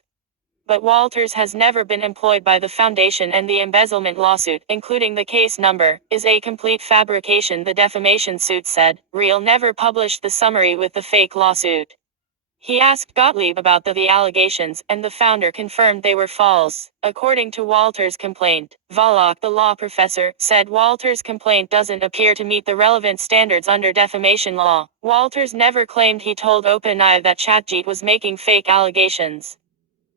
But Walters has never been employed by the foundation, and the embezzlement lawsuit, including the case number, is a complete fabrication, the defamation suit said. Real never published the summary with the fake lawsuit. He asked Gottlieb about the allegations, and the founder confirmed they were false. According to Walters' complaint, Volokh, the law professor, said Walters' complaint doesn't appear to meet the relevant standards under defamation law. Walters never claimed he told OpenAI that ChatGPT was making fake allegations.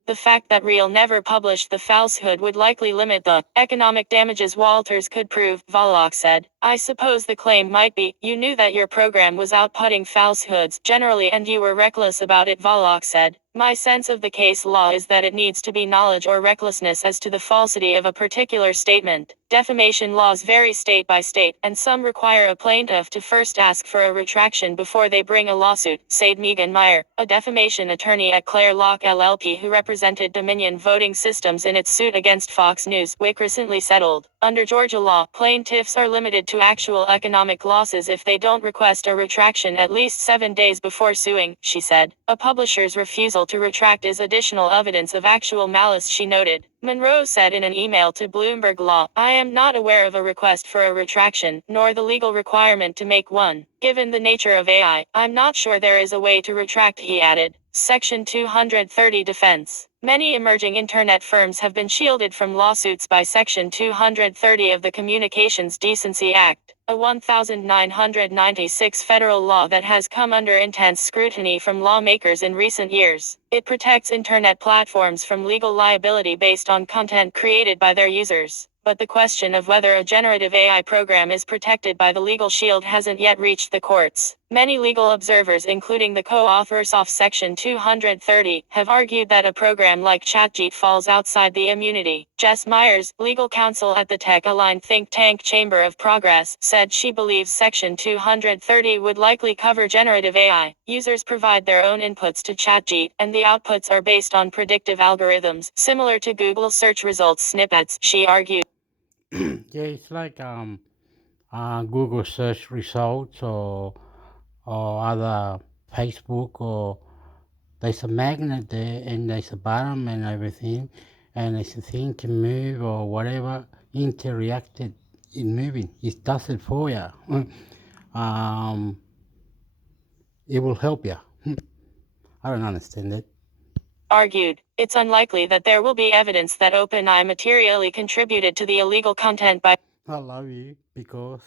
The fact that Real never published the falsehood would likely limit the economic damages Walters could prove, Volokh said. I suppose the claim might be, you knew that your program was outputting falsehoods generally and you were reckless about it, Volokh said. My sense of the case law is that it needs to be knowledge or recklessness as to the falsity of a particular statement. Defamation laws vary state by state, and some require a plaintiff to first ask for a retraction before they bring a lawsuit, said Megan Meyer, a defamation attorney at Clare Locke LLP who represented Dominion Voting Systems in its suit against Fox News. WIC recently settled. Under Georgia law, plaintiffs are limited to actual economic losses if they don't request a retraction at least 7 days before suing, she said. A publisher's refusal to retract is additional evidence of actual malice, she noted. Monroe said in an email to Bloomberg Law, I am not aware of a request for a retraction, nor the legal requirement to make one. Given the nature of AI, I'm not sure there is a way to retract, he added. Section 230 Defense. Many emerging internet firms have been shielded from lawsuits by Section 230 of the Communications Decency Act, a 1996 federal law that has come under intense scrutiny from lawmakers in recent years. It protects internet platforms from legal liability based on content created by their users. But the question of whether a generative AI program is protected by the legal shield hasn't yet reached the courts. Many legal observers, including the co-authors of Section 230, have argued that a program like ChatGPT falls outside the immunity. Jess Myers, legal counsel at the tech-aligned think tank Chamber of Progress, said she believes Section 230 would likely cover generative AI. Users provide their own inputs to ChatGPT, and the outputs are based on predictive algorithms, similar to Google search results snippets, she argued. Yeah, it's like Google search results or other Facebook, or there's a magnet there and there's a bottom and everything, and there's a thing to move or whatever, interacted in moving. It does it for you. It will help you. I don't understand it. Argued, it's unlikely that there will be evidence that OpenAI materially contributed to the illegal content by I love you because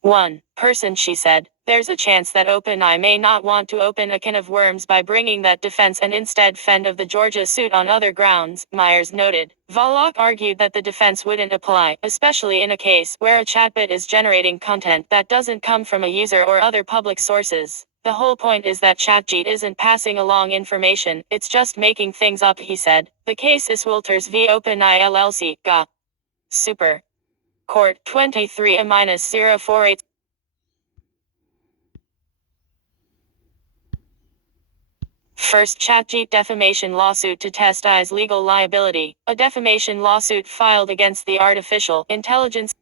1 person, she said. There's a chance that OpenAI may not want to open a can of worms by bringing that defense and instead fend of the Georgia suit on other grounds, Myers noted. Volokh argued that the defense wouldn't apply, especially in a case where a chatbot is generating content that doesn't come from a user or other public sources. The whole point is that ChatGPT isn't passing along information, it's just making things up, he said. The case is Walters v. OpenAI LLC, GA. Super. Court 23-048. First ChatGPT defamation lawsuit to test AI's legal liability. A defamation lawsuit filed against the artificial intelligence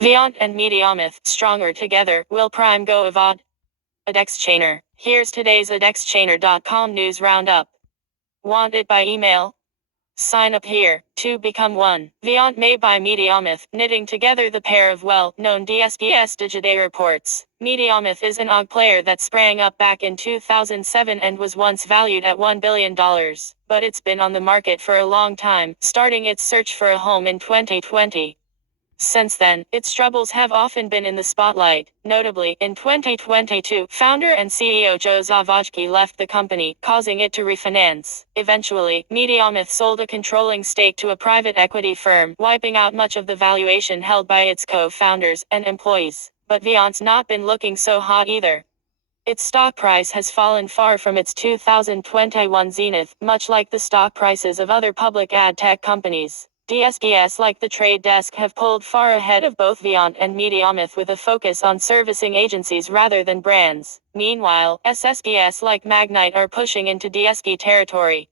Viant and Mediamith, stronger together, will prime go avad. Adexchainer. Here's today's adexchainer.com news roundup. Want it by email? Sign up here to become one. Viant made by Mediamith, knitting together the pair of well-known DSPS Digiday reports. Mediamith is an OG player that sprang up back in 2007 and was once valued at $1 billion. But it's been on the market for a long time, starting its search for a home in 2020. Since then, its troubles have often been in the spotlight. Notably, in 2022, founder and CEO Joe Zavojki left the company, causing it to refinance. Eventually, Mediamith sold a controlling stake to a private equity firm, wiping out much of the valuation held by its co-founders and employees. But Viant's not been looking so hot either. Its stock price has fallen far from its 2021 zenith, much like the stock prices of other public ad tech companies. DSPS like the Trade Desk have pulled far ahead of both Viant and Mediamith with a focus on servicing agencies rather than brands. Meanwhile, SSPS like Magnite are pushing into DSP territory.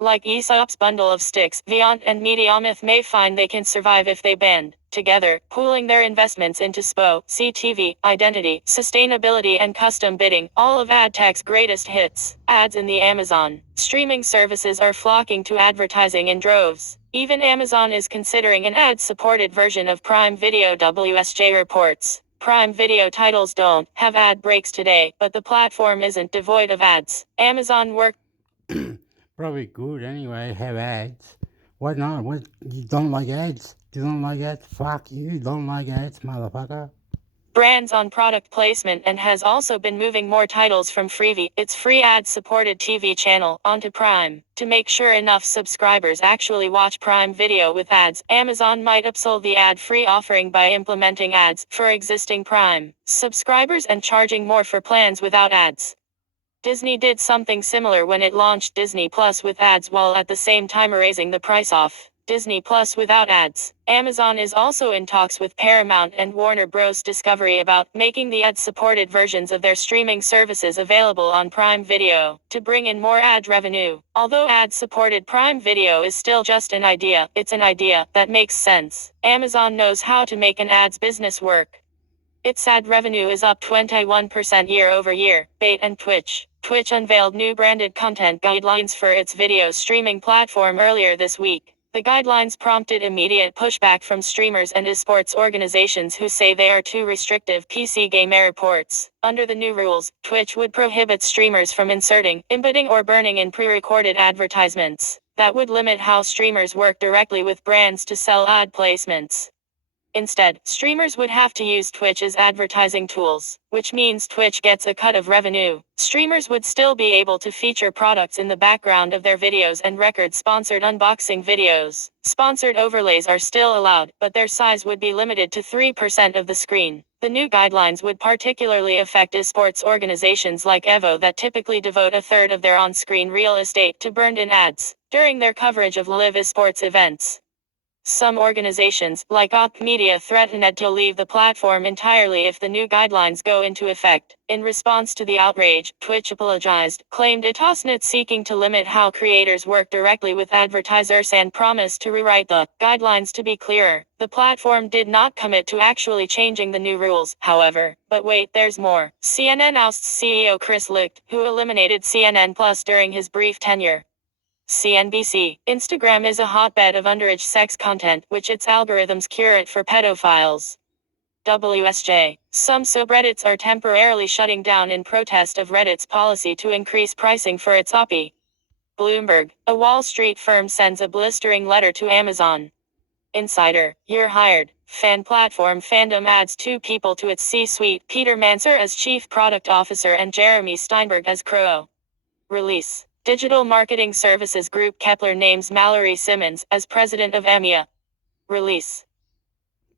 Like Aesop's bundle of sticks, Viant and Mediamith may find they can survive if they band together, pooling their investments into SPO, CTV, identity, sustainability and custom bidding, all of ad tech's greatest hits. Ads in the Amazon. Streaming services are flocking to advertising in droves. Even Amazon is considering an ad-supported version of Prime Video, WSJ reports. Prime Video titles don't have ad breaks today, but the platform isn't devoid of ads. Amazon worked Probably good anyway, have ads. Why not? What, you don't like ads? You don't like ads? Fuck you, don't like ads, motherfucker. brands on product placement and has also been moving more titles from Freevee, its free ad-supported TV channel, onto Prime. To make sure enough subscribers actually watch Prime Video with ads, Amazon might upsell the ad-free offering by implementing ads for existing Prime subscribers and charging more for plans without ads. Disney did something similar when it launched Disney Plus with ads while at the same time raising the price off Disney Plus without ads. Amazon is also in talks with Paramount and Warner Bros. Discovery about making the ad-supported versions of their streaming services available on Prime Video to bring in more ad revenue. Although ad-supported Prime Video is still just an idea, it's an idea that makes sense. Amazon knows how to make an ads business work. Its ad revenue is up 21% year over year. Bait and Twitch. Twitch unveiled new branded content guidelines for its video streaming platform earlier this week. The guidelines prompted immediate pushback from streamers and esports organizations who say they are too restrictive. PC Gamer reports. Under the new rules, Twitch would prohibit streamers from inserting, embedding or burning in pre-recorded advertisements. That would limit how streamers work directly with brands to sell ad placements. Instead, streamers would have to use Twitch as advertising tools, which means Twitch gets a cut of revenue. Streamers would still be able to feature products in the background of their videos and record sponsored unboxing videos. Sponsored overlays are still allowed, but their size would be limited to 3% of the screen. The new guidelines would particularly affect esports organizations like Evo that typically devote a third of their on-screen real estate to burned-in ads during their coverage of live esports events. Some organizations, like Op Media, threatened to leave the platform entirely if the new guidelines go into effect. In response to the outrage, Twitch apologized, claimed it was not seeking to limit how creators work directly with advertisers and promised to rewrite the guidelines to be clearer. The platform did not commit to actually changing the new rules, however. But wait, there's more. CNN ousts CEO Chris Licht, who eliminated CNN Plus during his brief tenure. CNBC. Instagram is a hotbed of underage sex content, which its algorithms curate for pedophiles. WSJ. Some subreddits are temporarily shutting down in protest of Reddit's policy to increase pricing for its API. Bloomberg. A Wall Street firm sends a blistering letter to Amazon. Insider. You're hired. Fan platform Fandom adds 2 people to its C-suite, Peter Manser as Chief Product Officer and Jeremy Steinberg as CRO. Release. Digital Marketing Services Group Kepler names Mallory Simmons as president of EMEA. Release.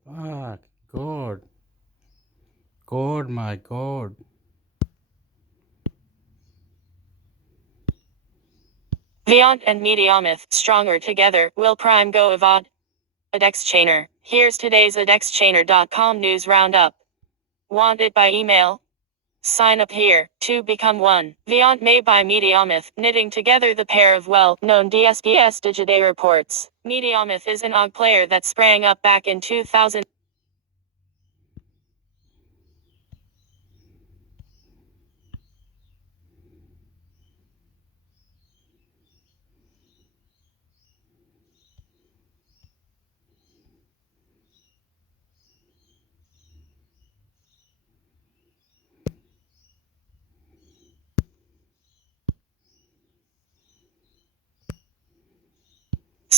Fuck, God. God, my God. Viant and Mediamith, stronger together, will Prime go avad. Adexchainer. Here's today's adexchainer.com news roundup. Want it by email? Sign up here to become one. Viant made by Mediamith, knitting together the pair of well-known DSPS Digiday reports. Mediamith is an OG player that sprang up back in 2000.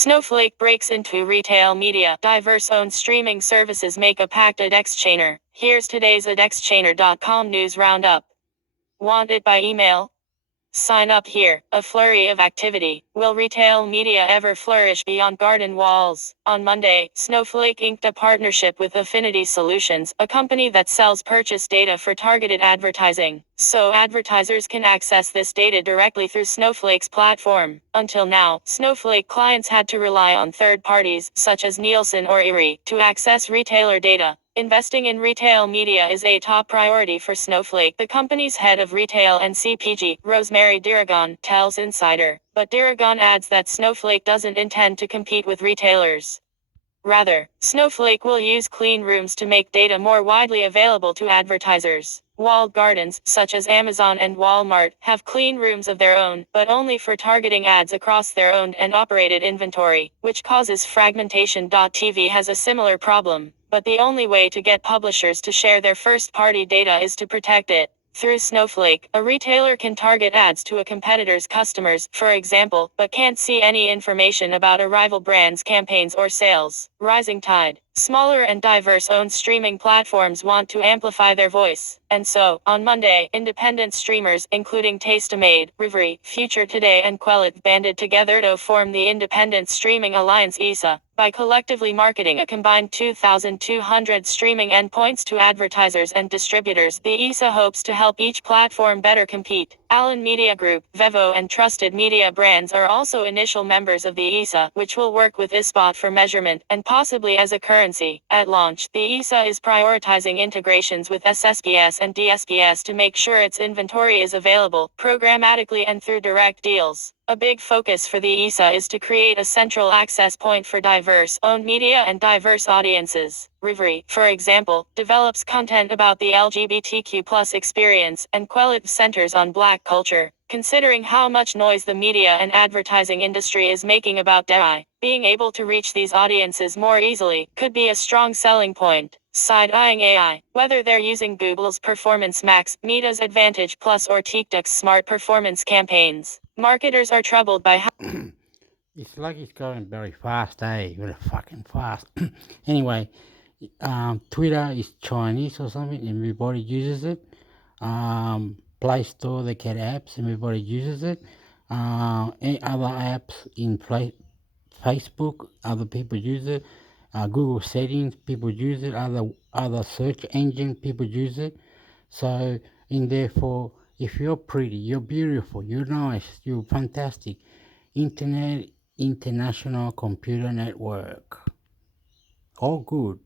Snowflake breaks into retail media. Diverse-owned streaming services make a packed Exchainer. Here's today's Exchainer.com news roundup. Want it by email? Sign up here. A flurry of activity. Will retail media ever flourish beyond garden walls? On Monday, Snowflake inked a partnership with Affinity Solutions, a company that sells purchase data for targeted advertising, so advertisers can access this data directly through Snowflake's platform. Until now, Snowflake clients had to rely on third parties, such as Nielsen or Erie, to access retailer data. Investing in retail media is a top priority for Snowflake, the company's head of retail and CPG, Rosemary Diragon, tells Insider. But Diragon adds that Snowflake doesn't intend to compete with retailers. Rather, Snowflake will use clean rooms to make data more widely available to advertisers. Walled gardens, such as Amazon and Walmart, have clean rooms of their own, but only for targeting ads across their owned and operated inventory, which causes fragmentation. TV has a similar problem, but the only way to get publishers to share their first-party data is to protect it. Through Snowflake, a retailer can target ads to a competitor's customers, for example, but can't see any information about a rival brand's campaigns or sales. Rising tide. Smaller and diverse-owned streaming platforms want to amplify their voice. And so, on Monday, independent streamers, including Tastemade, Rivery, Future Today and Quellet, banded together to form the Independent Streaming Alliance (ESA). By collectively marketing a combined 2,200 streaming endpoints to advertisers and distributors, the ESA hopes to help each platform better compete. Allen Media Group, Vevo and Trusted Media Brands are also initial members of the ESA, which will work with iSpot for measurement, and possibly as a currency. At launch, the ESA is prioritizing integrations with SSPS and DSPS to make sure its inventory is available, programmatically and through direct deals. A big focus for the ESA is to create a central access point for diverse-owned media and diverse audiences. Rivery, for example, develops content about the LGBTQ+ experience, and Quellet centers on Black culture. Considering how much noise the media and advertising industry is making about DEI, being able to reach these audiences more easily could be a strong selling point. Side-eyeing AI, whether they're using Google's Performance Max, Meta's Advantage Plus or TikTok's Smart Performance campaigns, marketers are troubled by how It's like it's going very fast, eh? Very fucking fast. Anyway, Twitter is Chinese or something. Everybody uses it. Play Store, they get apps. Everybody uses it. Any other apps in Facebook, other people use it. Google settings, people use it. Other search engine, people use it. So, and therefore, if you're pretty, you're beautiful, you're nice, you're fantastic. Internet International Computer Network. All good.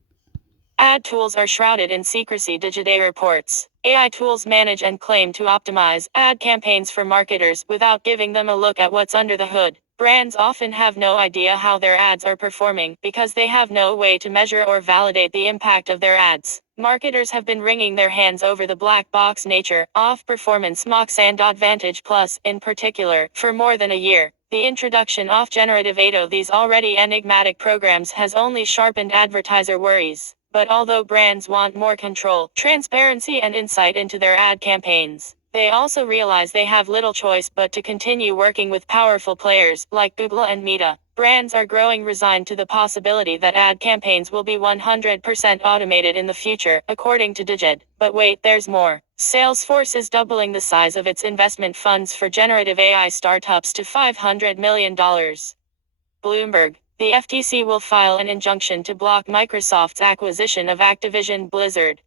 ad tools are shrouded in secrecy. Digiday reports. AI tools manage and claim to optimize ad campaigns for marketers without giving them a look at what's under the hood. Brands often have no idea how their ads are performing because they have no way to measure or validate the impact of their ads. Marketers have been wringing their hands over the black box nature of Performance Max and Advantage Plus, in particular, for more than a year. The introduction of generative AI, these already enigmatic programs, has only sharpened advertiser worries. But although brands want more control, transparency and insight into their ad campaigns, they also realize they have little choice but to continue working with powerful players like Google and Meta. Brands are growing resigned to the possibility that ad campaigns will be 100% automated in the future, according to Digid. But wait, there's more. Salesforce is doubling the size of its investment funds for generative AI startups to $500 million. Bloomberg. The FTC will file an injunction to block Microsoft's acquisition of Activision Blizzard.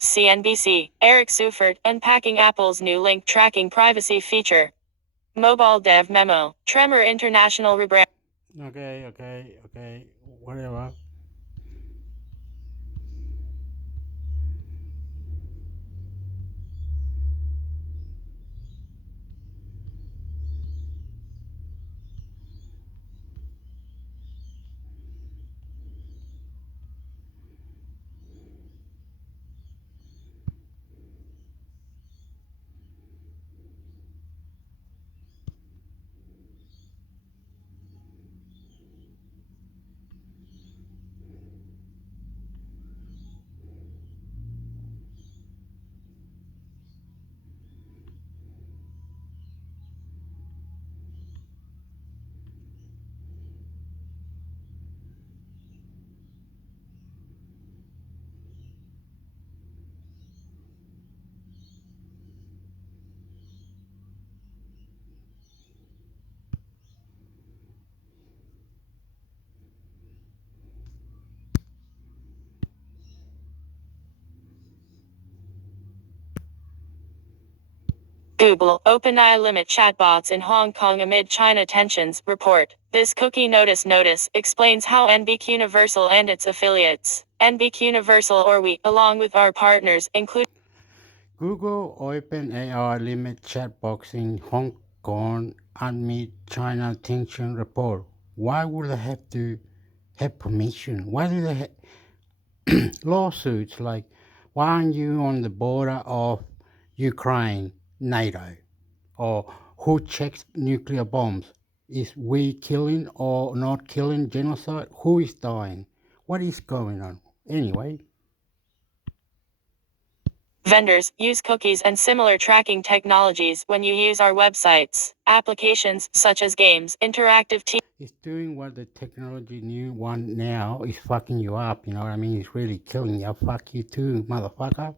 CNBC. Eric Seufert, unpacking Apple's new link tracking privacy feature. Mobile dev memo. Tremor International rebrand. Okay. Whatever. Google, OpenAI limit chatbots in Hong Kong amid China tensions, report. This cookie notice explains how NBC Universal and its affiliates, NBC Universal or we, along with our partners, including Google OpenAI limit chatbots in Hong Kong amid China tension report. Why would they have to have permission? Why do they have lawsuits like, why aren't you on the border of Ukraine, NATO? Or who checks nuclear bombs? Is we killing or not killing genocide? Who is dying? What is going on? Anyway, vendors use cookies and similar tracking technologies when you use our websites, applications such as games, interactive TV. it's doing what the technology new one now is fucking you up, you know what I mean? It's really killing you. Fuck you too, motherfucker.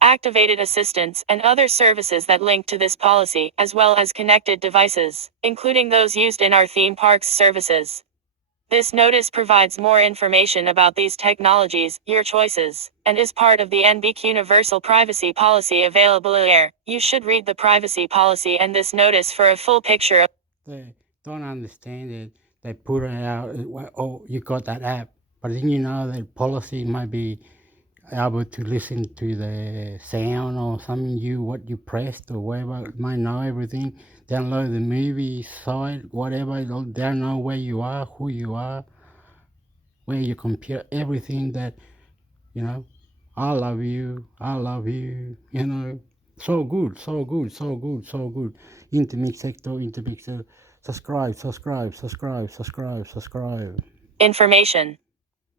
Activated assistants, and other services that link to this policy, as well as connected devices, including those used in our theme parks services. This notice provides more information about these technologies, your choices, and is part of the NBC Universal Privacy Policy available here. You should read the privacy policy and this notice for a full picture of. They don't understand it. They put it out, oh, you got that app. But then you know that policy might be able to listen to the sound or something, what you pressed or whatever. It might know everything. Download the movie site, whatever. They'll know where you are, who you are, where you compare everything that, you know, I love you, you know. So good, so good, so good, so good. Intimate sector, subscribe. Information.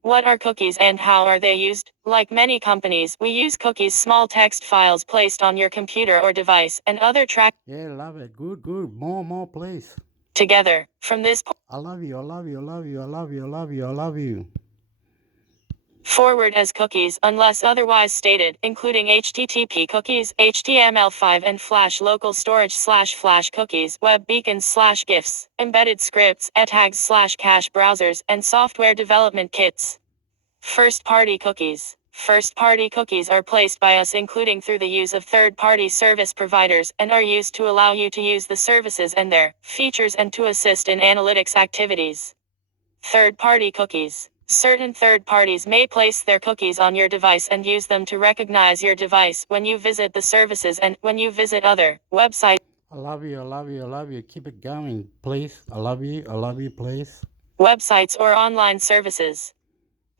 What are cookies and how are they used? Like many companies, we use cookies, small text files placed on your computer or device, and other track. Yeah, love it. Good. More, please. Together. From this I love you. forward as cookies unless otherwise stated, including HTTP cookies, HTML5 and Flash local storage /Flash cookies, web beacons /GIFs, embedded scripts, tags /cache browsers, and software development kits. First-party cookies. First-party cookies are placed by us including through the use of third-party service providers and are used to allow you to use the services and their features and to assist in analytics activities. Third-party cookies. Certain third parties may place their cookies on your device and use them to recognize your device when you visit the services and when you visit other websites. I love you. Keep it going, please. I love you, please. Websites or online services.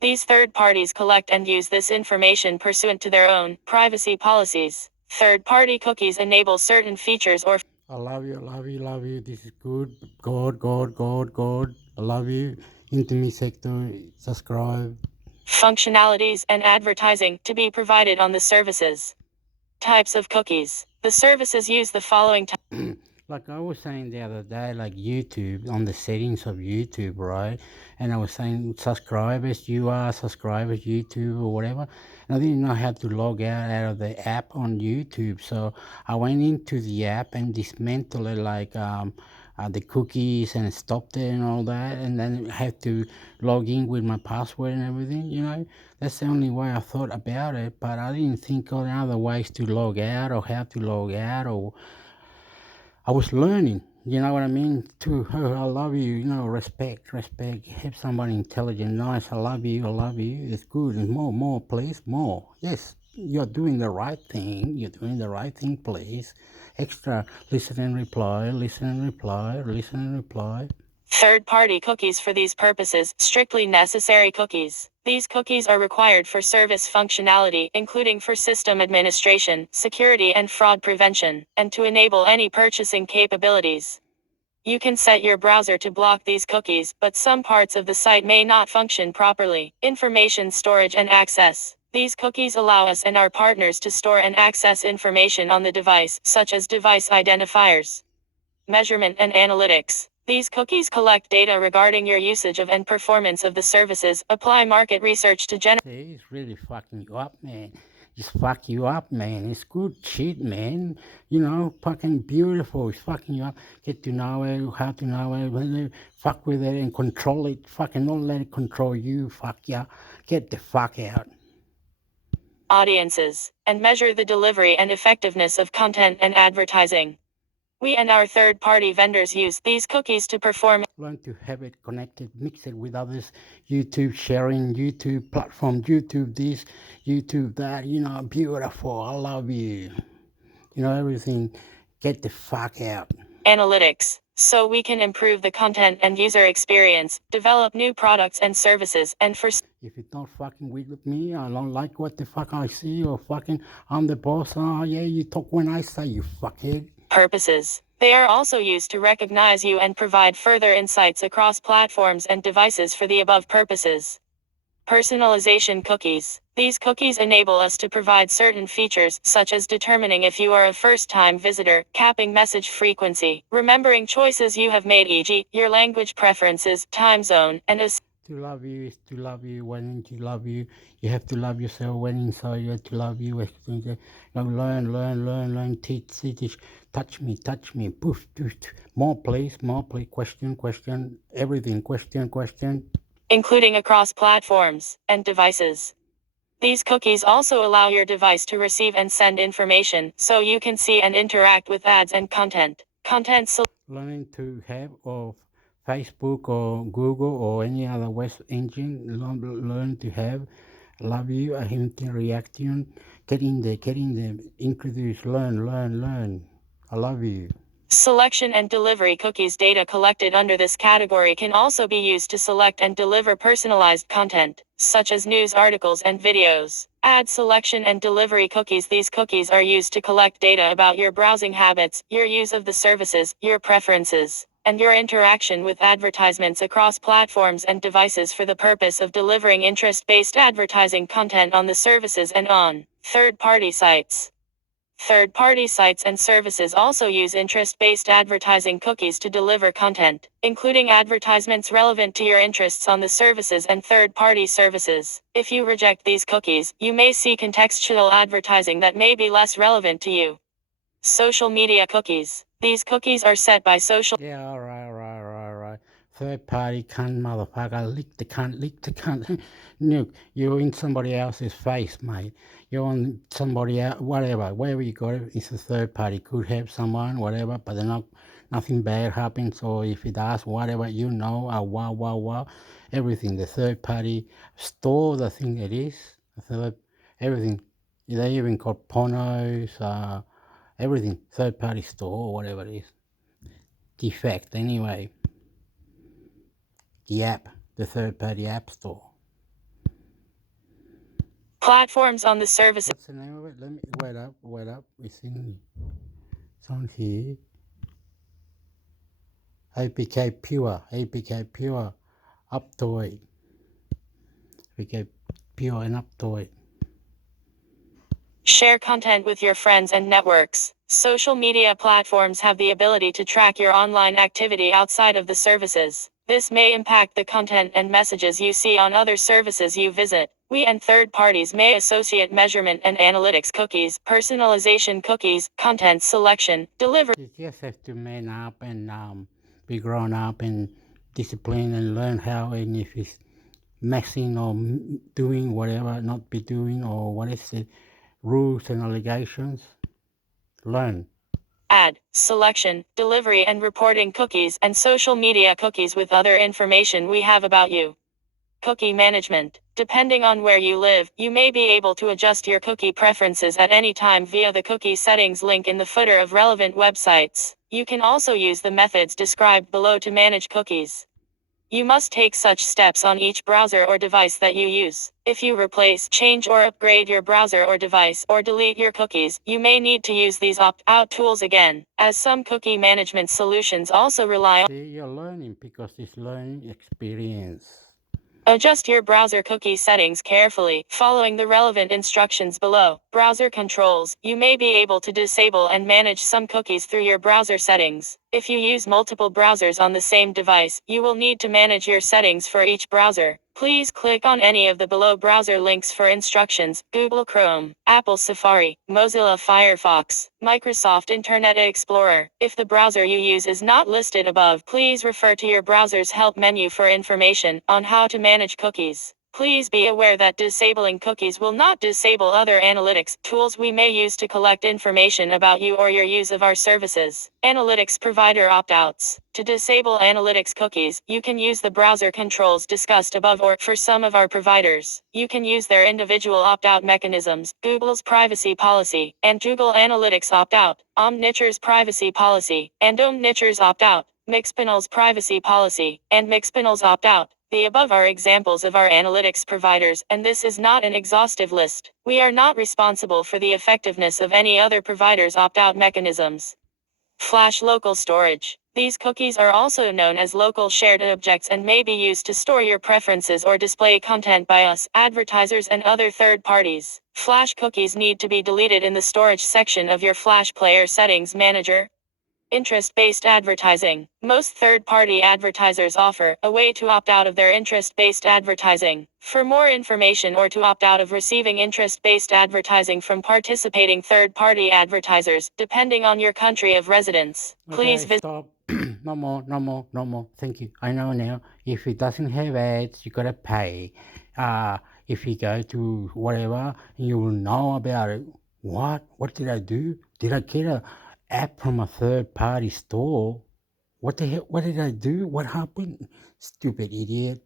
These third parties collect and use this information pursuant to their own privacy policies. Third-party cookies enable certain features or I love you. This is good. God. I love you. Intimate sector, subscribe. functionalities and advertising to be provided on the services. Types of cookies. The services use the following Like I was saying the other day, like YouTube, on the settings of YouTube, right? And I was saying subscribers, YouTube or whatever. And I didn't know how to log out of the app on YouTube. So I went into the app and dismantled it, like the cookies, and stopped it and all that. And then I had to log in with my password and everything, you know. That's the only way I thought about it. But I didn't think of other ways to log out or how to log out, or I was learning, you know what I mean? To her, I love you, you know, respect. Have somebody intelligent, nice. I love you. It's good. And more, please, more. Yes, you're doing the right thing. Please. Extra, listen and reply. third-party cookies for these purposes, strictly necessary cookies. These cookies are required for service functionality, including for system administration, security and fraud prevention, and to enable any purchasing capabilities. You can set your browser to block these cookies, but some parts of the site may not function properly. Information storage and access. These cookies allow us and our partners to store and access information on the device, such as device identifiers. Measurement and analytics. These cookies collect data regarding your usage of and performance of the services, apply market research to generate. It's really fucking you up, man. Just fuck you up, man. It's good shit, man. You know, fucking beautiful. It's fucking you up. Get to know it, how to know it, fuck with it and control it. Fucking don't let it control you. Fuck yeah. Get the fuck out. audiences, and measure the delivery and effectiveness of content and advertising. We and our third-party vendors use these cookies to perform. Learn to have it connected, mix it with others. YouTube sharing, YouTube platform, YouTube this, YouTube that. Beautiful. I love you. Everything. Get the fuck out. Analytics, so we can improve the content and user experience, develop new products and services, and for if it's not fucking with me, I don't like what the fuck I see, or fucking I'm the boss. Oh yeah, you talk when I say, you fuckhead. Purposes. They are also used to recognize you and provide further insights across platforms and devices for the above purposes. Personalization cookies. These cookies enable us to provide certain features, such as determining if you are a first-time visitor, capping message frequency, remembering choices you have made, e.g., your language preferences, time zone, and as to love you is to love you. When to love you, you have to love yourself. When inside you have to love you. Learn, teach, touch me, poof, more please, question, everything, question. Including across platforms and devices. These cookies also allow your device to receive and send information, so you can see and interact with ads and content. Learning to have of Facebook or Google or any other web engine, learn to have love you, a hinting reaction, getting the introduce, learn. I love you. Selection and delivery cookies. Data collected under this category can also be used to select and deliver personalized content, such as news articles and videos. Ad selection and delivery cookies. These cookies are used to collect data about your browsing habits, your use of the services, your preferences, and your interaction with advertisements across platforms and devices for the purpose of delivering interest-based advertising content on the services and on third-party sites. Third-party sites and services also use interest-based advertising cookies to deliver content, including advertisements relevant to your interests on the services and third-party services. If you reject these cookies, you may see contextual advertising that may be less relevant to you. Social media cookies. These cookies are set by social... Yeah, all right. Third-party cunt, motherfucker, lick the cunt. Look, you're in somebody else's face, mate. You're on somebody else, wherever you got it, it's a third party. Could have someone, whatever, but nothing bad happens. Or if it does, whatever, wow, everything. The third party store, the thing it is, everything. They even got pornos, everything. Third party store, whatever it is. Defect, anyway. The app, the third party app store. Platforms on the service. What's the name of it? Let me wait up. It's on here. APK Pure, UpToy. APK Pure and UpToy. Share content with your friends and networks. Social media platforms have the ability to track your online activity outside of the services. This may impact the content and messages you see on other services you visit. We and third parties may associate measurement and analytics cookies, personalization cookies, content selection, delivery. You just have to man up and be grown up and discipline and learn how, and if it's messing or doing whatever, not be doing, or what is the rules and allegations, learn. Ad, selection, delivery and reporting cookies and social media cookies with other information we have about you. Cookie management. Depending on where you live, you may be able to adjust your cookie preferences at any time via the cookie settings link in the footer of relevant websites. You can also use the methods described below to manage cookies. You must take such steps on each browser or device that you use. If you replace, change or upgrade your browser or device, or delete your cookies, you may need to use these opt-out tools again, as some cookie management solutions also rely on... See, you're learning because it's learning experience. Adjust your browser cookie settings carefully, following the relevant instructions below. Browser controls. You may be able to disable and manage some cookies through your browser settings. If you use multiple browsers on the same device, you will need to manage your settings for each browser. Please click on any of the below browser links for instructions. Google Chrome, Apple Safari, Mozilla Firefox, Microsoft Internet Explorer. If the browser you use is not listed above, please refer to your browser's help menu for information on how to manage cookies. Please be aware that disabling cookies will not disable other analytics tools we may use to collect information about you or your use of our services. Analytics provider opt-outs. To disable analytics cookies, you can use the browser controls discussed above, or, for some of our providers, you can use their individual opt-out mechanisms, Google's privacy policy, and Google Analytics opt-out, Omniture's privacy policy, and Omniture's opt-out, Mixpanel's privacy policy, and Mixpanel's opt-out. The above are examples of our analytics providers, and this is not an exhaustive list. We are not responsible for the effectiveness of any other provider's opt-out mechanisms. Flash local storage. These cookies are also known as local shared objects and may be used to store your preferences or display content by us, advertisers, and other third parties. Flash cookies need to be deleted in the storage section of your Flash Player Settings Manager. Interest-based advertising. Most third-party advertisers offer a way to opt out of their interest-based advertising. For more information or to opt out of receiving interest-based advertising from participating third-party advertisers, depending on your country of residence, please Okay, visit. stop. No more, no more, no more. Thank you. I know now. If it doesn't have ads, you gotta pay. If you go to whatever, you will know about it. What? What did I do? Did I get a app from a third-party store? What the hell? What did I do? What happened? Stupid idiot.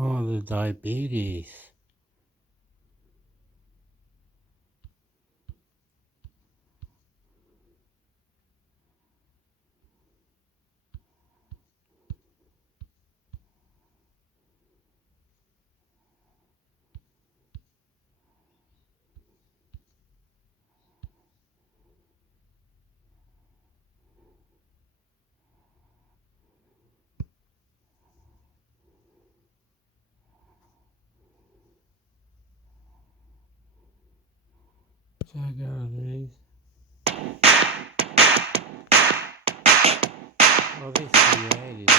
Oh, the diabetes. So I got these. Oh, this is the 80s.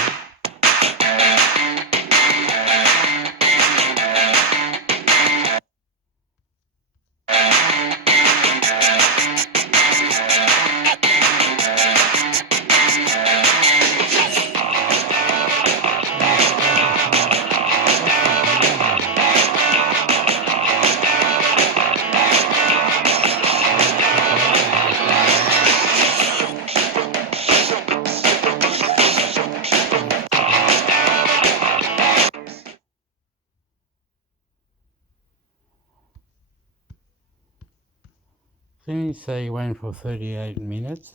Didn't say you went for 38 minutes?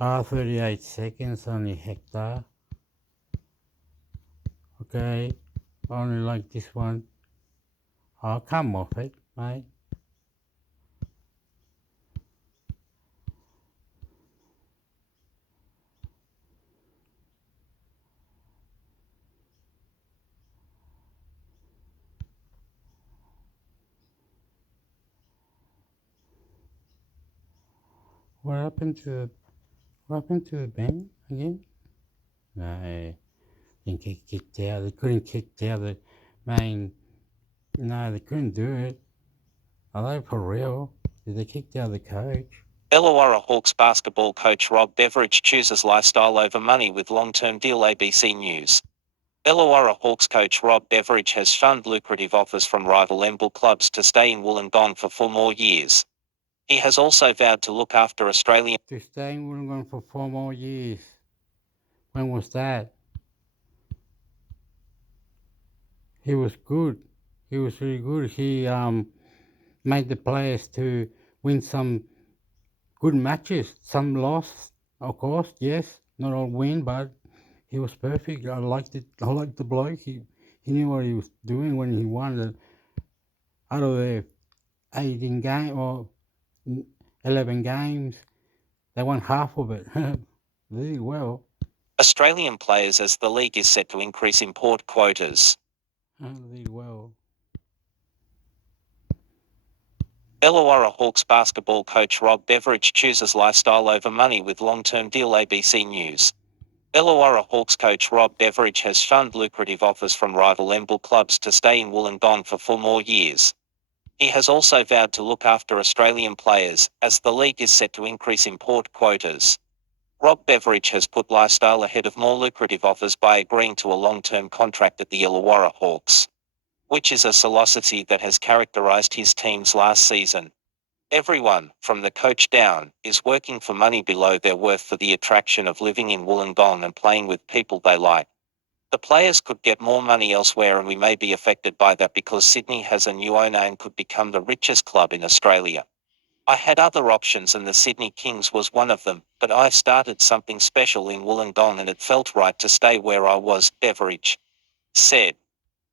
38 seconds, only hector. Okay, only like this one. Oh, come off it, mate. What happened to the band again? No, didn't get kicked out. They couldn't kick out the main. No, they couldn't do it. Are they for real? Did they kick out the coach? Illawarra Hawks basketball coach Rob Beveridge chooses lifestyle over money with long-term deal. ABC News. Illawarra Hawks coach Rob Beveridge has shunned lucrative offers from rival NBL clubs to stay in Wollongong for 4 more years. He has also vowed to look after Australian To stay in Wollongong for 4 more years. When was that? He was good. He was really good. He made the players to win some good matches. Some lost, of course, yes. Not all win, but he was perfect. I liked it. I liked the bloke. He knew what he was doing when he won the out of the 18 game or 11 games. They won half of it really well. Australian players as the league is set to increase import quotas. Really well. Illawarra Hawks basketball coach Rob Beveridge chooses lifestyle over money with long-term deal. ABC News. Illawarra Hawks coach Rob Beveridge has shunned lucrative offers from rival NBL clubs to stay in Wollongong for 4 more years. He has also vowed to look after Australian players, as the league is set to increase import quotas. Rob Beveridge has put lifestyle ahead of more lucrative offers by agreeing to a long-term contract at the Illawarra Hawks, which is a philosophy that has characterised his teams last season. Everyone, from the coach down, is working for money below their worth for the attraction of living in Wollongong and playing with people they like. The players could get more money elsewhere and we may be affected by that because Sydney has a new owner and could become the richest club in Australia. I had other options and the Sydney Kings was one of them, but I started something special in Wollongong and it felt right to stay where I was, Beveridge said.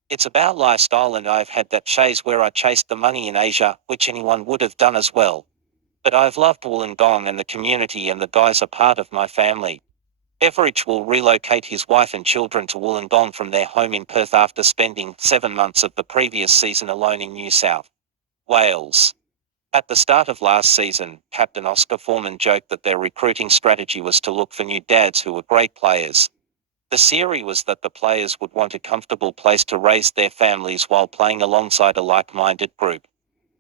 It's about lifestyle and I've had that phase where I chased the money in Asia, which anyone would have done as well. But I've loved Wollongong and the community and the guys are part of my family. Beveridge will relocate his wife and children to Wollongong from their home in Perth after spending 7 months of the previous season alone in New South Wales. At the start of last season, Captain Oscar Foreman joked that their recruiting strategy was to look for new dads who were great players. The theory was that the players would want a comfortable place to raise their families while playing alongside a like-minded group.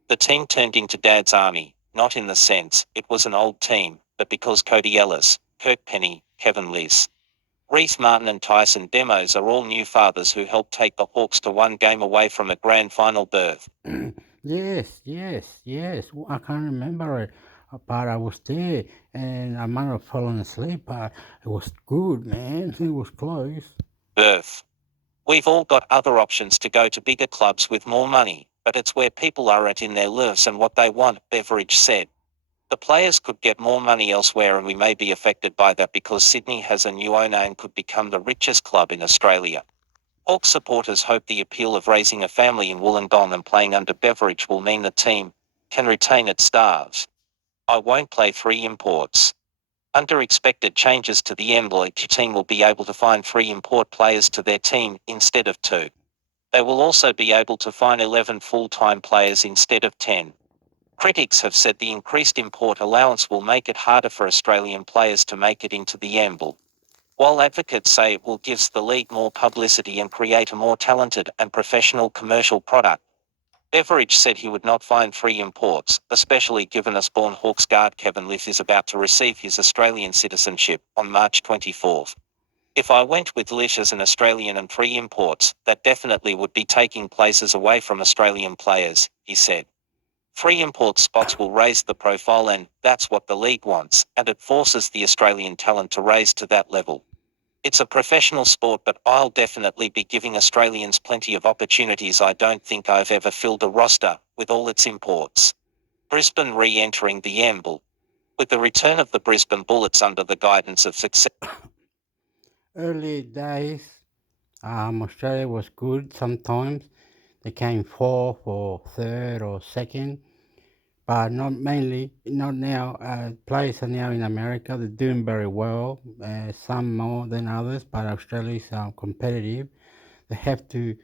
The team turned into Dad's Army, not in the sense it was an old team, but because Cody Ellis, Kirk Penny, Kevin Lees, Reece Martin and Tyson Demos are all new fathers who helped take the Hawks to 1 game away from a grand final berth. Yes. I can't remember it, but I was there and I might have fallen asleep, but it was good, man. It was close. Berth. We've all got other options to go to bigger clubs with more money, but it's where people are at in their lives and what they want, Beveridge said. The players could get more money elsewhere and we may be affected by that because Sydney has a new owner and could become the richest club in Australia. Hawks supporters hope the appeal of raising a family in Wollongong and playing under Beveridge will mean the team can retain its stars. I won't play 3 imports. Under expected changes to the NBL team will be able to find 3 import players to their team instead of 2. They will also be able to find 11 full-time players instead of 10. Critics have said the increased import allowance will make it harder for Australian players to make it into the NBL, while advocates say it will give the league more publicity and create a more talented and professional commercial product. Beveridge said he would not find 3 imports, especially given Usborne Hawks guard Kevin Lees is about to receive his Australian citizenship on March 24th. If I went with Lish as an Australian and 3 imports, that definitely would be taking places away from Australian players, he said. 3 import spots will raise the profile and that's what the league wants, and it forces the Australian talent to raise to that level. It's a professional sport but I'll definitely be giving Australians plenty of opportunities. I don't think I've ever filled a roster with all its imports. Brisbane re-entering the NBL. With the return of the Brisbane Bullets under the guidance of success. Early days, Australia was good sometimes. They came 4th or 3rd or 2nd, but not mainly, not now. Players are now in America. They're doing very well, some more than others, but Australia is competitive. They have to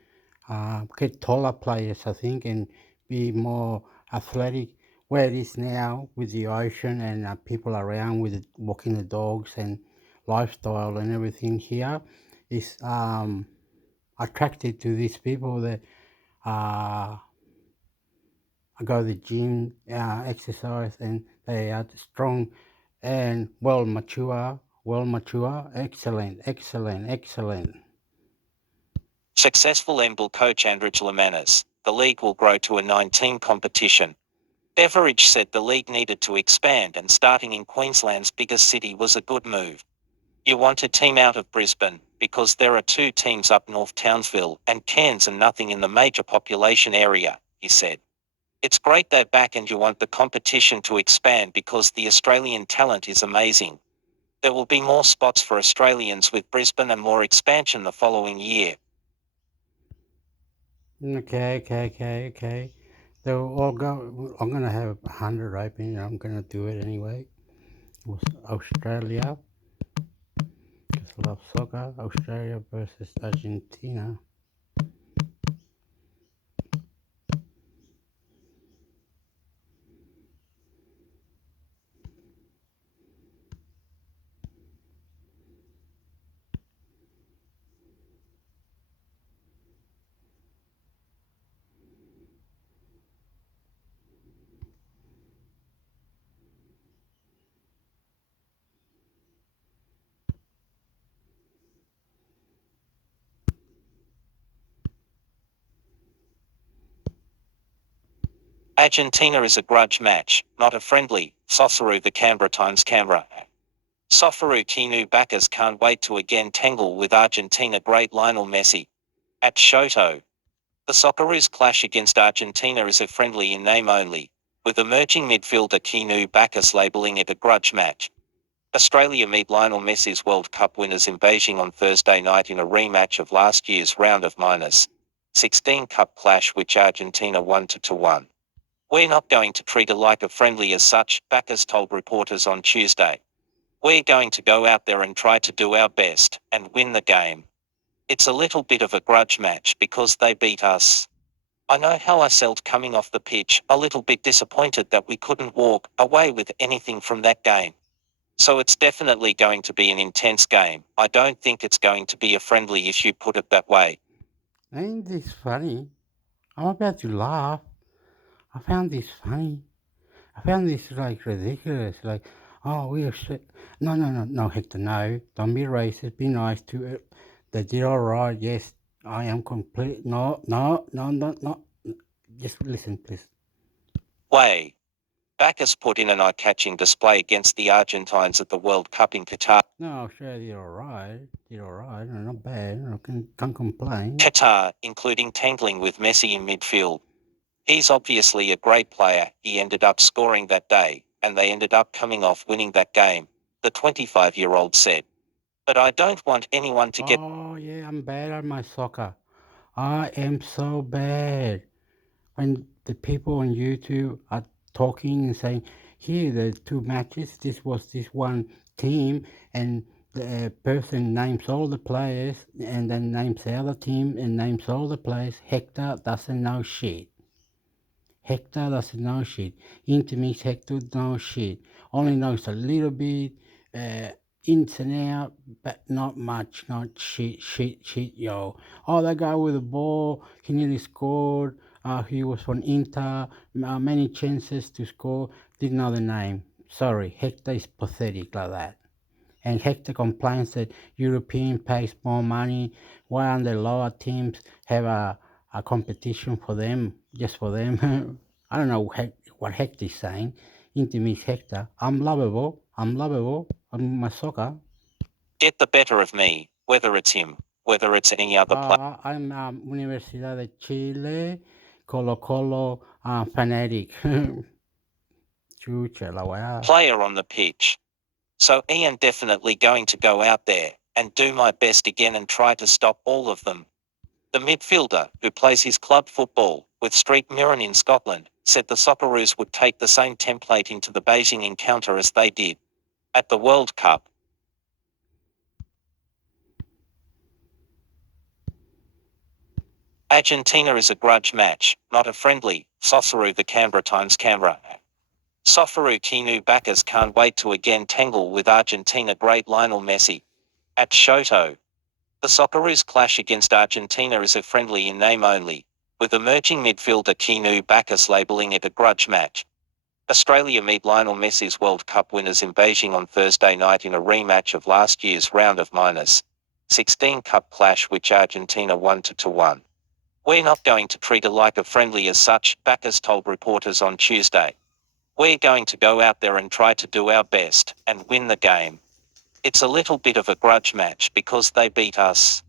get taller players, I think, and be more athletic. Where it is now with the ocean and people around with walking the dogs and lifestyle and everything here is attracted to these people that go to the gym, exercise, and they are strong and well mature, excellent. Successful NBL coach Andrij Lemanis, the league will grow to a 9-team competition. Beveridge said the league needed to expand and starting in Queensland's biggest city was a good move. You want a team out of Brisbane, because there are 2 teams up north Townsville and Cairns and nothing in the major population area, he said. It's great they're back and you want the competition to expand because the Australian talent is amazing. There will be more spots for Australians with Brisbane and more expansion the following year. Okay. They'll all go. I'm gonna have 100 open. I'm gonna do it anyway. With Australia, because I love soccer. Australia versus Argentina. Argentina is a grudge match, not a friendly. Sosaru the Canberra Times Canberra. Sofaru Kinu backers can't wait to again tangle with Argentina great Lionel Messi. At Shoto. The Socceroos clash against Argentina is a friendly in name only, with emerging midfielder Kinu Bacchus labelling it a grudge match. Australia meet Lionel Messi's World Cup winners in Beijing on Thursday night in a rematch of last year's round of -16 Cup clash which Argentina won 2-1. We're not going to treat it like a friendly as such, Bacchus told reporters on Tuesday. We're going to go out there and try to do our best and win the game. It's a little bit of a grudge match because they beat us. I know how I felt coming off the pitch, a little bit disappointed that we couldn't walk away with anything from that game. So it's definitely going to be an intense game. I don't think it's going to be a friendly if you put it that way. Ain't this funny? I'm about to laugh. I found this funny. I found this like ridiculous. Like, oh, we are shit. No, Hector, no. Don't be racist. Be nice to it. They did all right. Yes, I am complete. No. Just listen, please. Way. Bacchus put in an eye-catching display against the Argentines at the World Cup in Qatar. No, Australia did all right. No, not bad. I can't complain. Qatar, including tangling with Messi in midfield. He's obviously a great player. He ended up scoring that day, and they ended up coming off winning that game, the 25-year-old said. But I don't want anyone to get... Oh, yeah, I'm bad at my soccer. I am so bad. When the people on YouTube are talking and saying, here, the 2 matches, this was this one team, and the person names all the players, and then names the other team, and names all the players. Hector doesn't know shit. Hector doesn't know shit. Intimates Hector knows shit. Only knows a little bit, ins and out, but not much. Not shit, yo. Oh, that guy with the ball, he nearly scored. He was from Inter, many chances to score. Didn't know the name. Sorry, Hector is pathetic like that. And Hector complains that European pays more money, while the lower teams have a competition for them, just for them. I don't know what Hector is saying. Intimates Hector. I'm lovable. I'm my soccer. Get the better of me, whether it's him, whether it's any other player. I'm Universidad de Chile, Colo fanatic. Chucha la weá. Player on the pitch. So Ian definitely going to go out there and do my best again and try to stop all of them. The midfielder, who plays his club football with Street Mirren in Scotland, said the Socceroos would take the same template into the Beijing encounter as they did at the World Cup. Argentina is a grudge match, not a friendly. Sosaru the Canberra Times Canberra. Sofaru Kinu backers can't wait to again tangle with Argentina great Lionel Messi. At Shoto. The Socceroos clash against Argentina is a friendly in name only, with emerging midfielder Kinu Bacchus labelling it a grudge match. Australia meet Lionel Messi's World Cup winners in Beijing on Thursday night in a rematch of last year's round of -16 16 Cup clash which Argentina 1-1. We're not going to treat it like a friendly as such, Backus told reporters on Tuesday. We're going to go out there and try to do our best and win the game. It's a little bit of a grudge match because they beat us.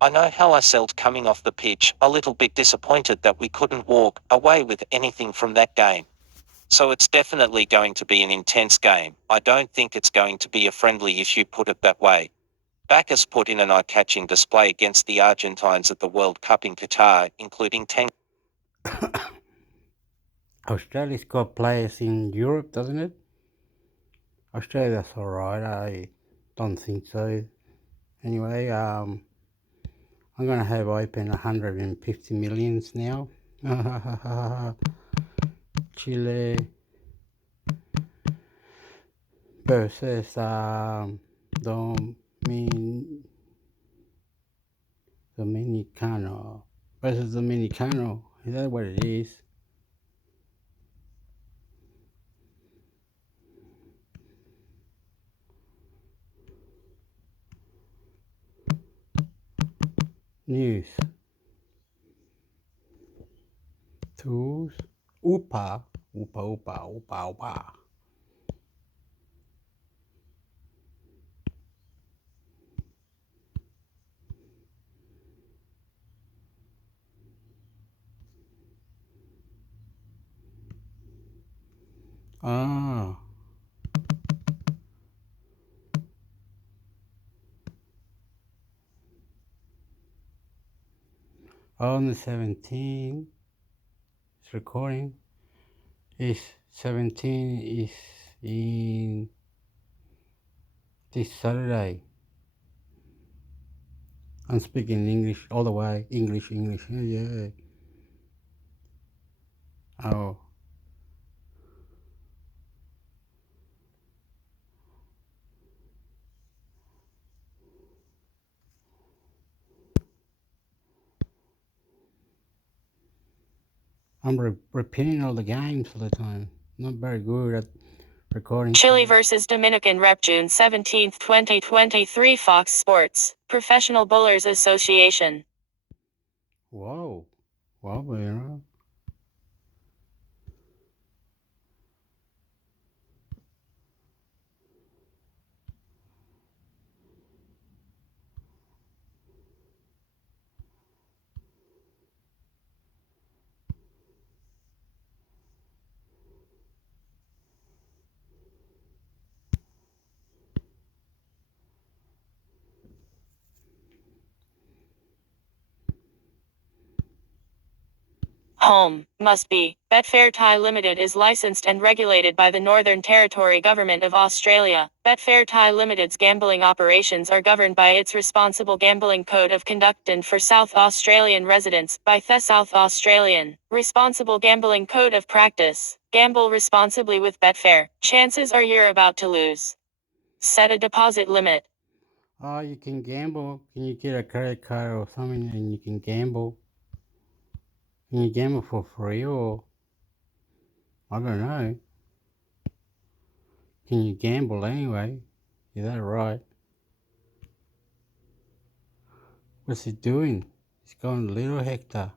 I know how I felt coming off the pitch, a little bit disappointed that we couldn't walk away with anything from that game. So it's definitely going to be an intense game. I don't think it's going to be a friendly if you put it that way. Backus put in an eye-catching display against the Argentines at the World Cup in Qatar, including 10. Australia's got players in Europe, doesn't it? Australia's alright, I don't think so. Anyway, I'm gonna have open 150 millions now. Chile versus Dominicano versus Dominicano. Is that what it is? News. Tools. Upa. Upa. Ah. On the 17th, it's recording. Is 17 is in this Saturday. I'm speaking English all the way. English. Yeah. Oh. I'm repeating all the games all the time. Not very good at recording. Chile versus Dominican Rep June 17, 2023 Fox Sports, Professional Bowlers Association. Whoa. Well, you know. Home, must be. Betfair Thai Limited is licensed and regulated by the Northern Territory Government of Australia. Betfair Thai Limited's gambling operations are governed by its Responsible Gambling Code of Conduct and for South Australian residents, by the South Australian Responsible Gambling Code of Practice. Gamble responsibly with Betfair. Chances are you're about to lose. Set a deposit limit. Oh, you can gamble. Can you get a credit card or something and you can gamble? Can you gamble for free or I don't know. Can you gamble anyway? Is that right? What's he doing? He's going little hector.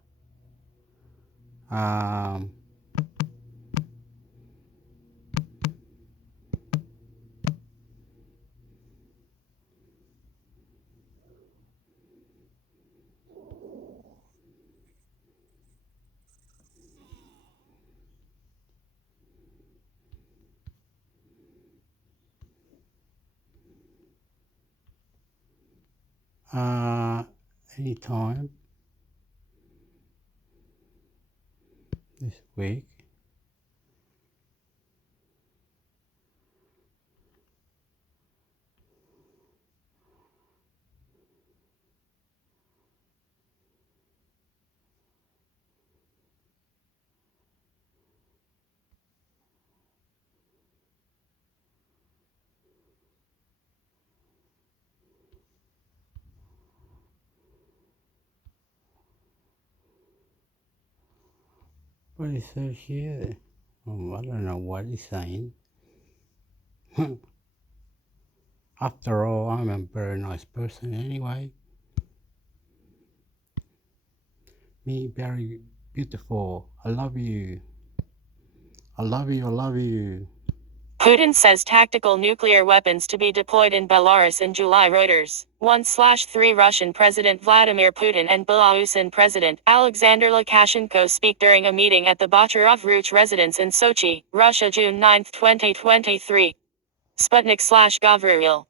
Anytime this week. What is it here? Oh, I don't know what he's saying. After all, I'm a very nice person anyway. Me, very beautiful. I love you. I love you, I love you. Putin says tactical nuclear weapons to be deployed in Belarus in July. Reuters. 1/3 Russian President Vladimir Putin and Belarusian President Alexander Lukashenko speak during a meeting at the Bocharov-Ruch residence in Sochi, Russia, June 9, 2023. Sputnik/Gavril.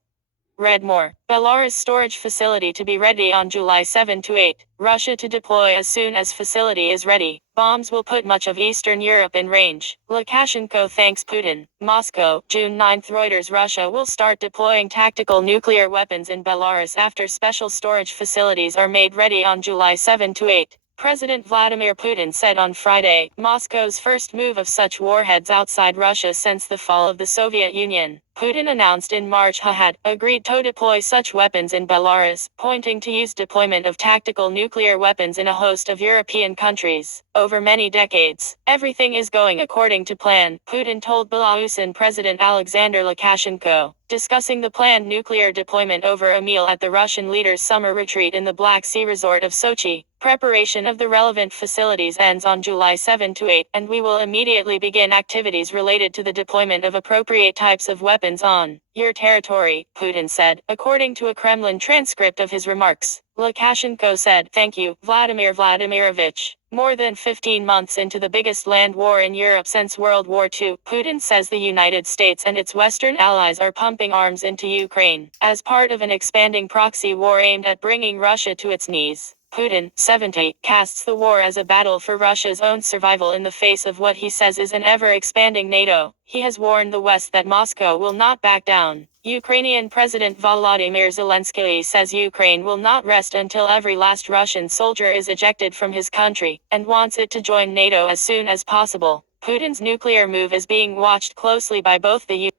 Read more. Belarus storage facility to be ready on July 7 to 8. Russia to deploy as soon as facility is ready. Bombs will put much of Eastern Europe in range. Lukashenko thanks Putin. Moscow, June 9. Reuters. Russia will start deploying tactical nuclear weapons in Belarus after special storage facilities are made ready on July 7 to 8. President Vladimir Putin said on Friday, Moscow's first move of such warheads outside Russia since the fall of the Soviet Union. Putin announced in March he had agreed to deploy such weapons in Belarus, pointing to use deployment of tactical nuclear weapons in a host of European countries. Over many decades, everything is going according to plan, Putin told Belarusian President Alexander Lukashenko, discussing the planned nuclear deployment over a meal at the Russian leader's summer retreat in the Black Sea resort of Sochi. Preparation of the relevant facilities ends on July 7 to 8, and we will immediately begin activities related to the deployment of appropriate types of weapons on your territory, Putin said, according to a Kremlin transcript of his remarks. Lukashenko said, "Thank you, Vladimir Vladimirovich." More than 15 months into the biggest land war in Europe since World War II, Putin says the United States and its Western allies are pumping arms into Ukraine, as part of an expanding proxy war aimed at bringing Russia to its knees. Putin, 70, casts the war as a battle for Russia's own survival in the face of what he says is an ever-expanding NATO. He has warned the West that Moscow will not back down. Ukrainian President Volodymyr Zelensky says Ukraine will not rest until every last Russian soldier is ejected from his country, and wants it to join NATO as soon as possible. Putin's nuclear move is being watched closely by both the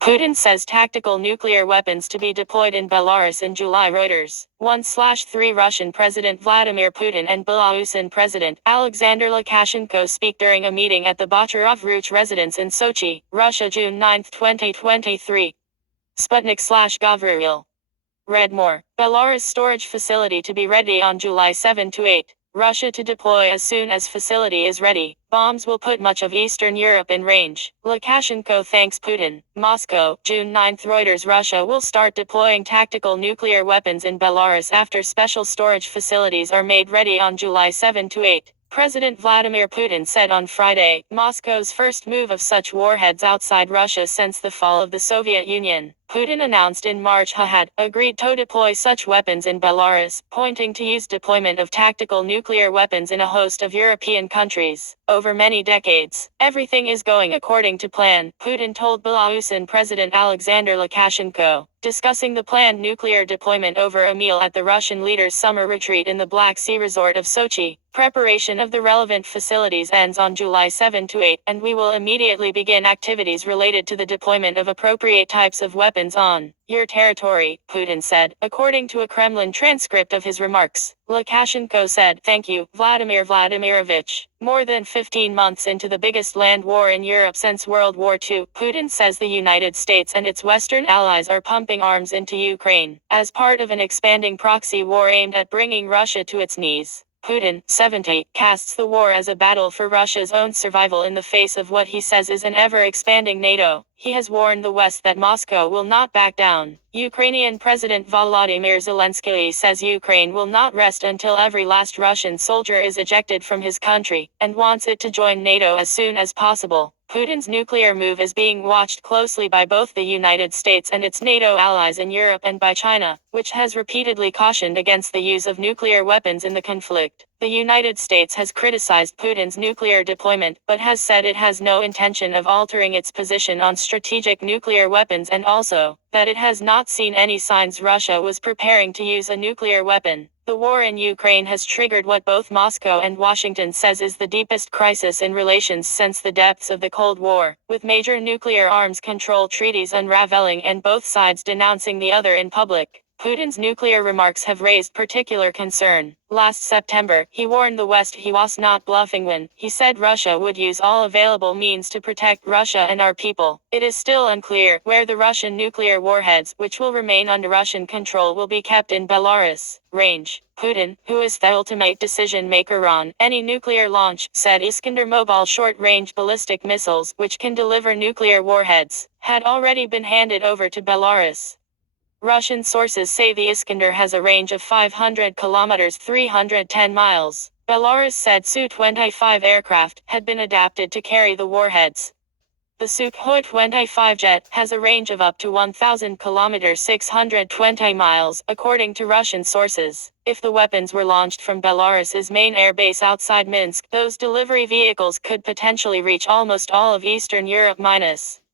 Putin says tactical nuclear weapons to be deployed in Belarus in July. Reuters. 1/3 Russian President Vladimir Putin and Belarusian President Alexander Lukashenko speak during a meeting at the Bocharov-Ruch residence in Sochi, Russia, June 9, 2023. Sputnik/Gavril. Read more. Belarus storage facility to be ready on July 7 to 8. Russia to deploy as soon as facility is ready. Bombs will put much of Eastern Europe in range. Lukashenko thanks Putin. Moscow, June 9. Reuters. Russia will start deploying tactical nuclear weapons in Belarus after special storage facilities are made ready on July 7 to 8. President Vladimir Putin said on Friday, Moscow's first move of such warheads outside Russia since the fall of the Soviet Union. Putin announced in March he had agreed to deploy such weapons in Belarus, pointing to use deployment of tactical nuclear weapons in a host of European countries. Over many decades, everything is going according to plan, Putin told Belarusian President Alexander Lukashenko, discussing the planned nuclear deployment over a meal at the Russian leader's summer retreat in the Black Sea resort of Sochi. Preparation of the relevant facilities ends on July 7 to 8, and we will immediately begin activities related to the deployment of appropriate types of weapons on your territory, Putin said, according to a Kremlin transcript of his remarks. Lukashenko said, "Thank you, Vladimir Vladimirovich." More than 15 months into the biggest land war in Europe since World War II, Putin says the United States and its Western allies are pumping arms into Ukraine, as part of an expanding proxy war aimed at bringing Russia to its knees. Putin, 70, casts the war as a battle for Russia's own survival in the face of what he says is an ever-expanding NATO. He has warned the West that Moscow will not back down. Ukrainian President Volodymyr Zelensky says Ukraine will not rest until every last Russian soldier is ejected from his country, and wants it to join NATO as soon as possible. Putin's nuclear move is being watched closely by both the United States and its NATO allies in Europe and by China, which has repeatedly cautioned against the use of nuclear weapons in the conflict. The United States has criticized Putin's nuclear deployment, but has said it has no intention of altering its position on strategic nuclear weapons, and also that it has not seen any signs Russia was preparing to use a nuclear weapon. The war in Ukraine has triggered what both Moscow and Washington says is the deepest crisis in relations since the depths of the Cold War, with major nuclear arms control treaties unraveling and both sides denouncing the other in public. Putin's nuclear remarks have raised particular concern. Last September, he warned the West he was not bluffing when he said Russia would use all available means to protect Russia and our people. It is still unclear where the Russian nuclear warheads, which will remain under Russian control, will be kept in Belarus range. Putin, who is the ultimate decision maker on any nuclear launch, said Iskander mobile short-range ballistic missiles, which can deliver nuclear warheads, had already been handed over to Belarus. Russian sources say the Iskander has a range of 500 kilometers 310 miles. Belarus said Su-25 aircraft had been adapted to carry the warheads. The Sukhoi-25 jet has a range of up to 1,000 kilometers 620 miles, according to Russian sources. If the weapons were launched from Belarus's main airbase outside Minsk, those delivery vehicles could potentially reach almost all of Eastern Europe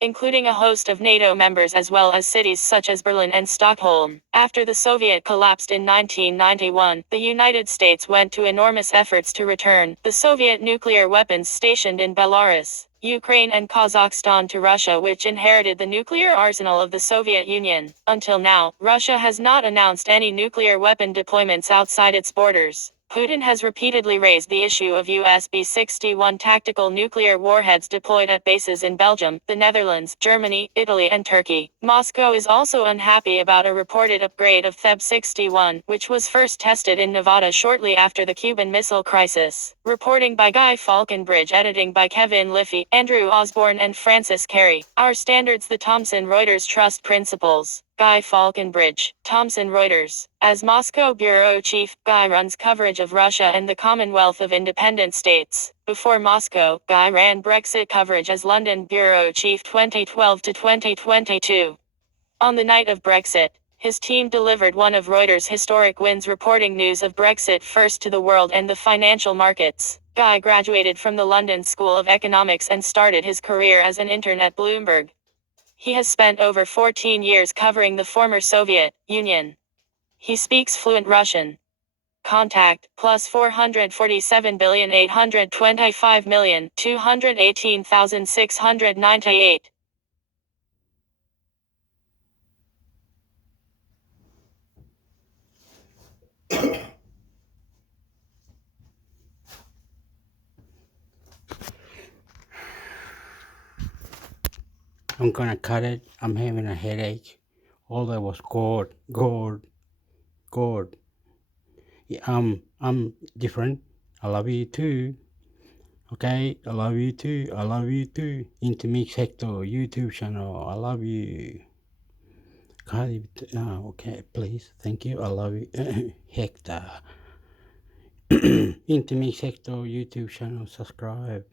including a host of NATO members as well as cities such as Berlin and Stockholm. After the Soviet collapsed in 1991, the United States went to enormous efforts to return the Soviet nuclear weapons stationed in Belarus, Ukraine and Kazakhstan to Russia, which inherited the nuclear arsenal of the Soviet Union. Until now, Russia has not announced any nuclear weapon deployments outside its borders. Putin has repeatedly raised the issue of USB-61 tactical nuclear warheads deployed at bases in Belgium, the Netherlands, Germany, Italy and Turkey. Moscow is also unhappy about a reported upgrade of THEB-61, which was first tested in Nevada shortly after the Cuban Missile Crisis. Reporting by Guy Falconbridge, editing by Kevin Liffey, Andrew Osborne and Francis Carey. Our standards: the Thomson Reuters Trust Principles. Guy Falconbridge, Thomson Reuters. As Moscow bureau chief, Guy runs coverage of Russia and the Commonwealth of Independent States. Before Moscow, Guy ran Brexit coverage as London bureau chief 2012 to 2022. On the night of Brexit, his team delivered one of Reuters' historic wins, reporting news of Brexit first to the world and the financial markets. Guy graduated from the London School of Economics and started his career as an intern at Bloomberg. He has spent over 14 years covering the former Soviet Union. He speaks fluent Russian. Contact +447,825,218,698. I'm gonna cut it. I'm having a headache. All that was gourd. Yeah, I'm different. I love you too. Okay, I love you too. I love you too. Intermix Hector YouTube channel. I love you. Okay, please. Thank you. I love you. Hector. Intermix Hector YouTube channel. Subscribe.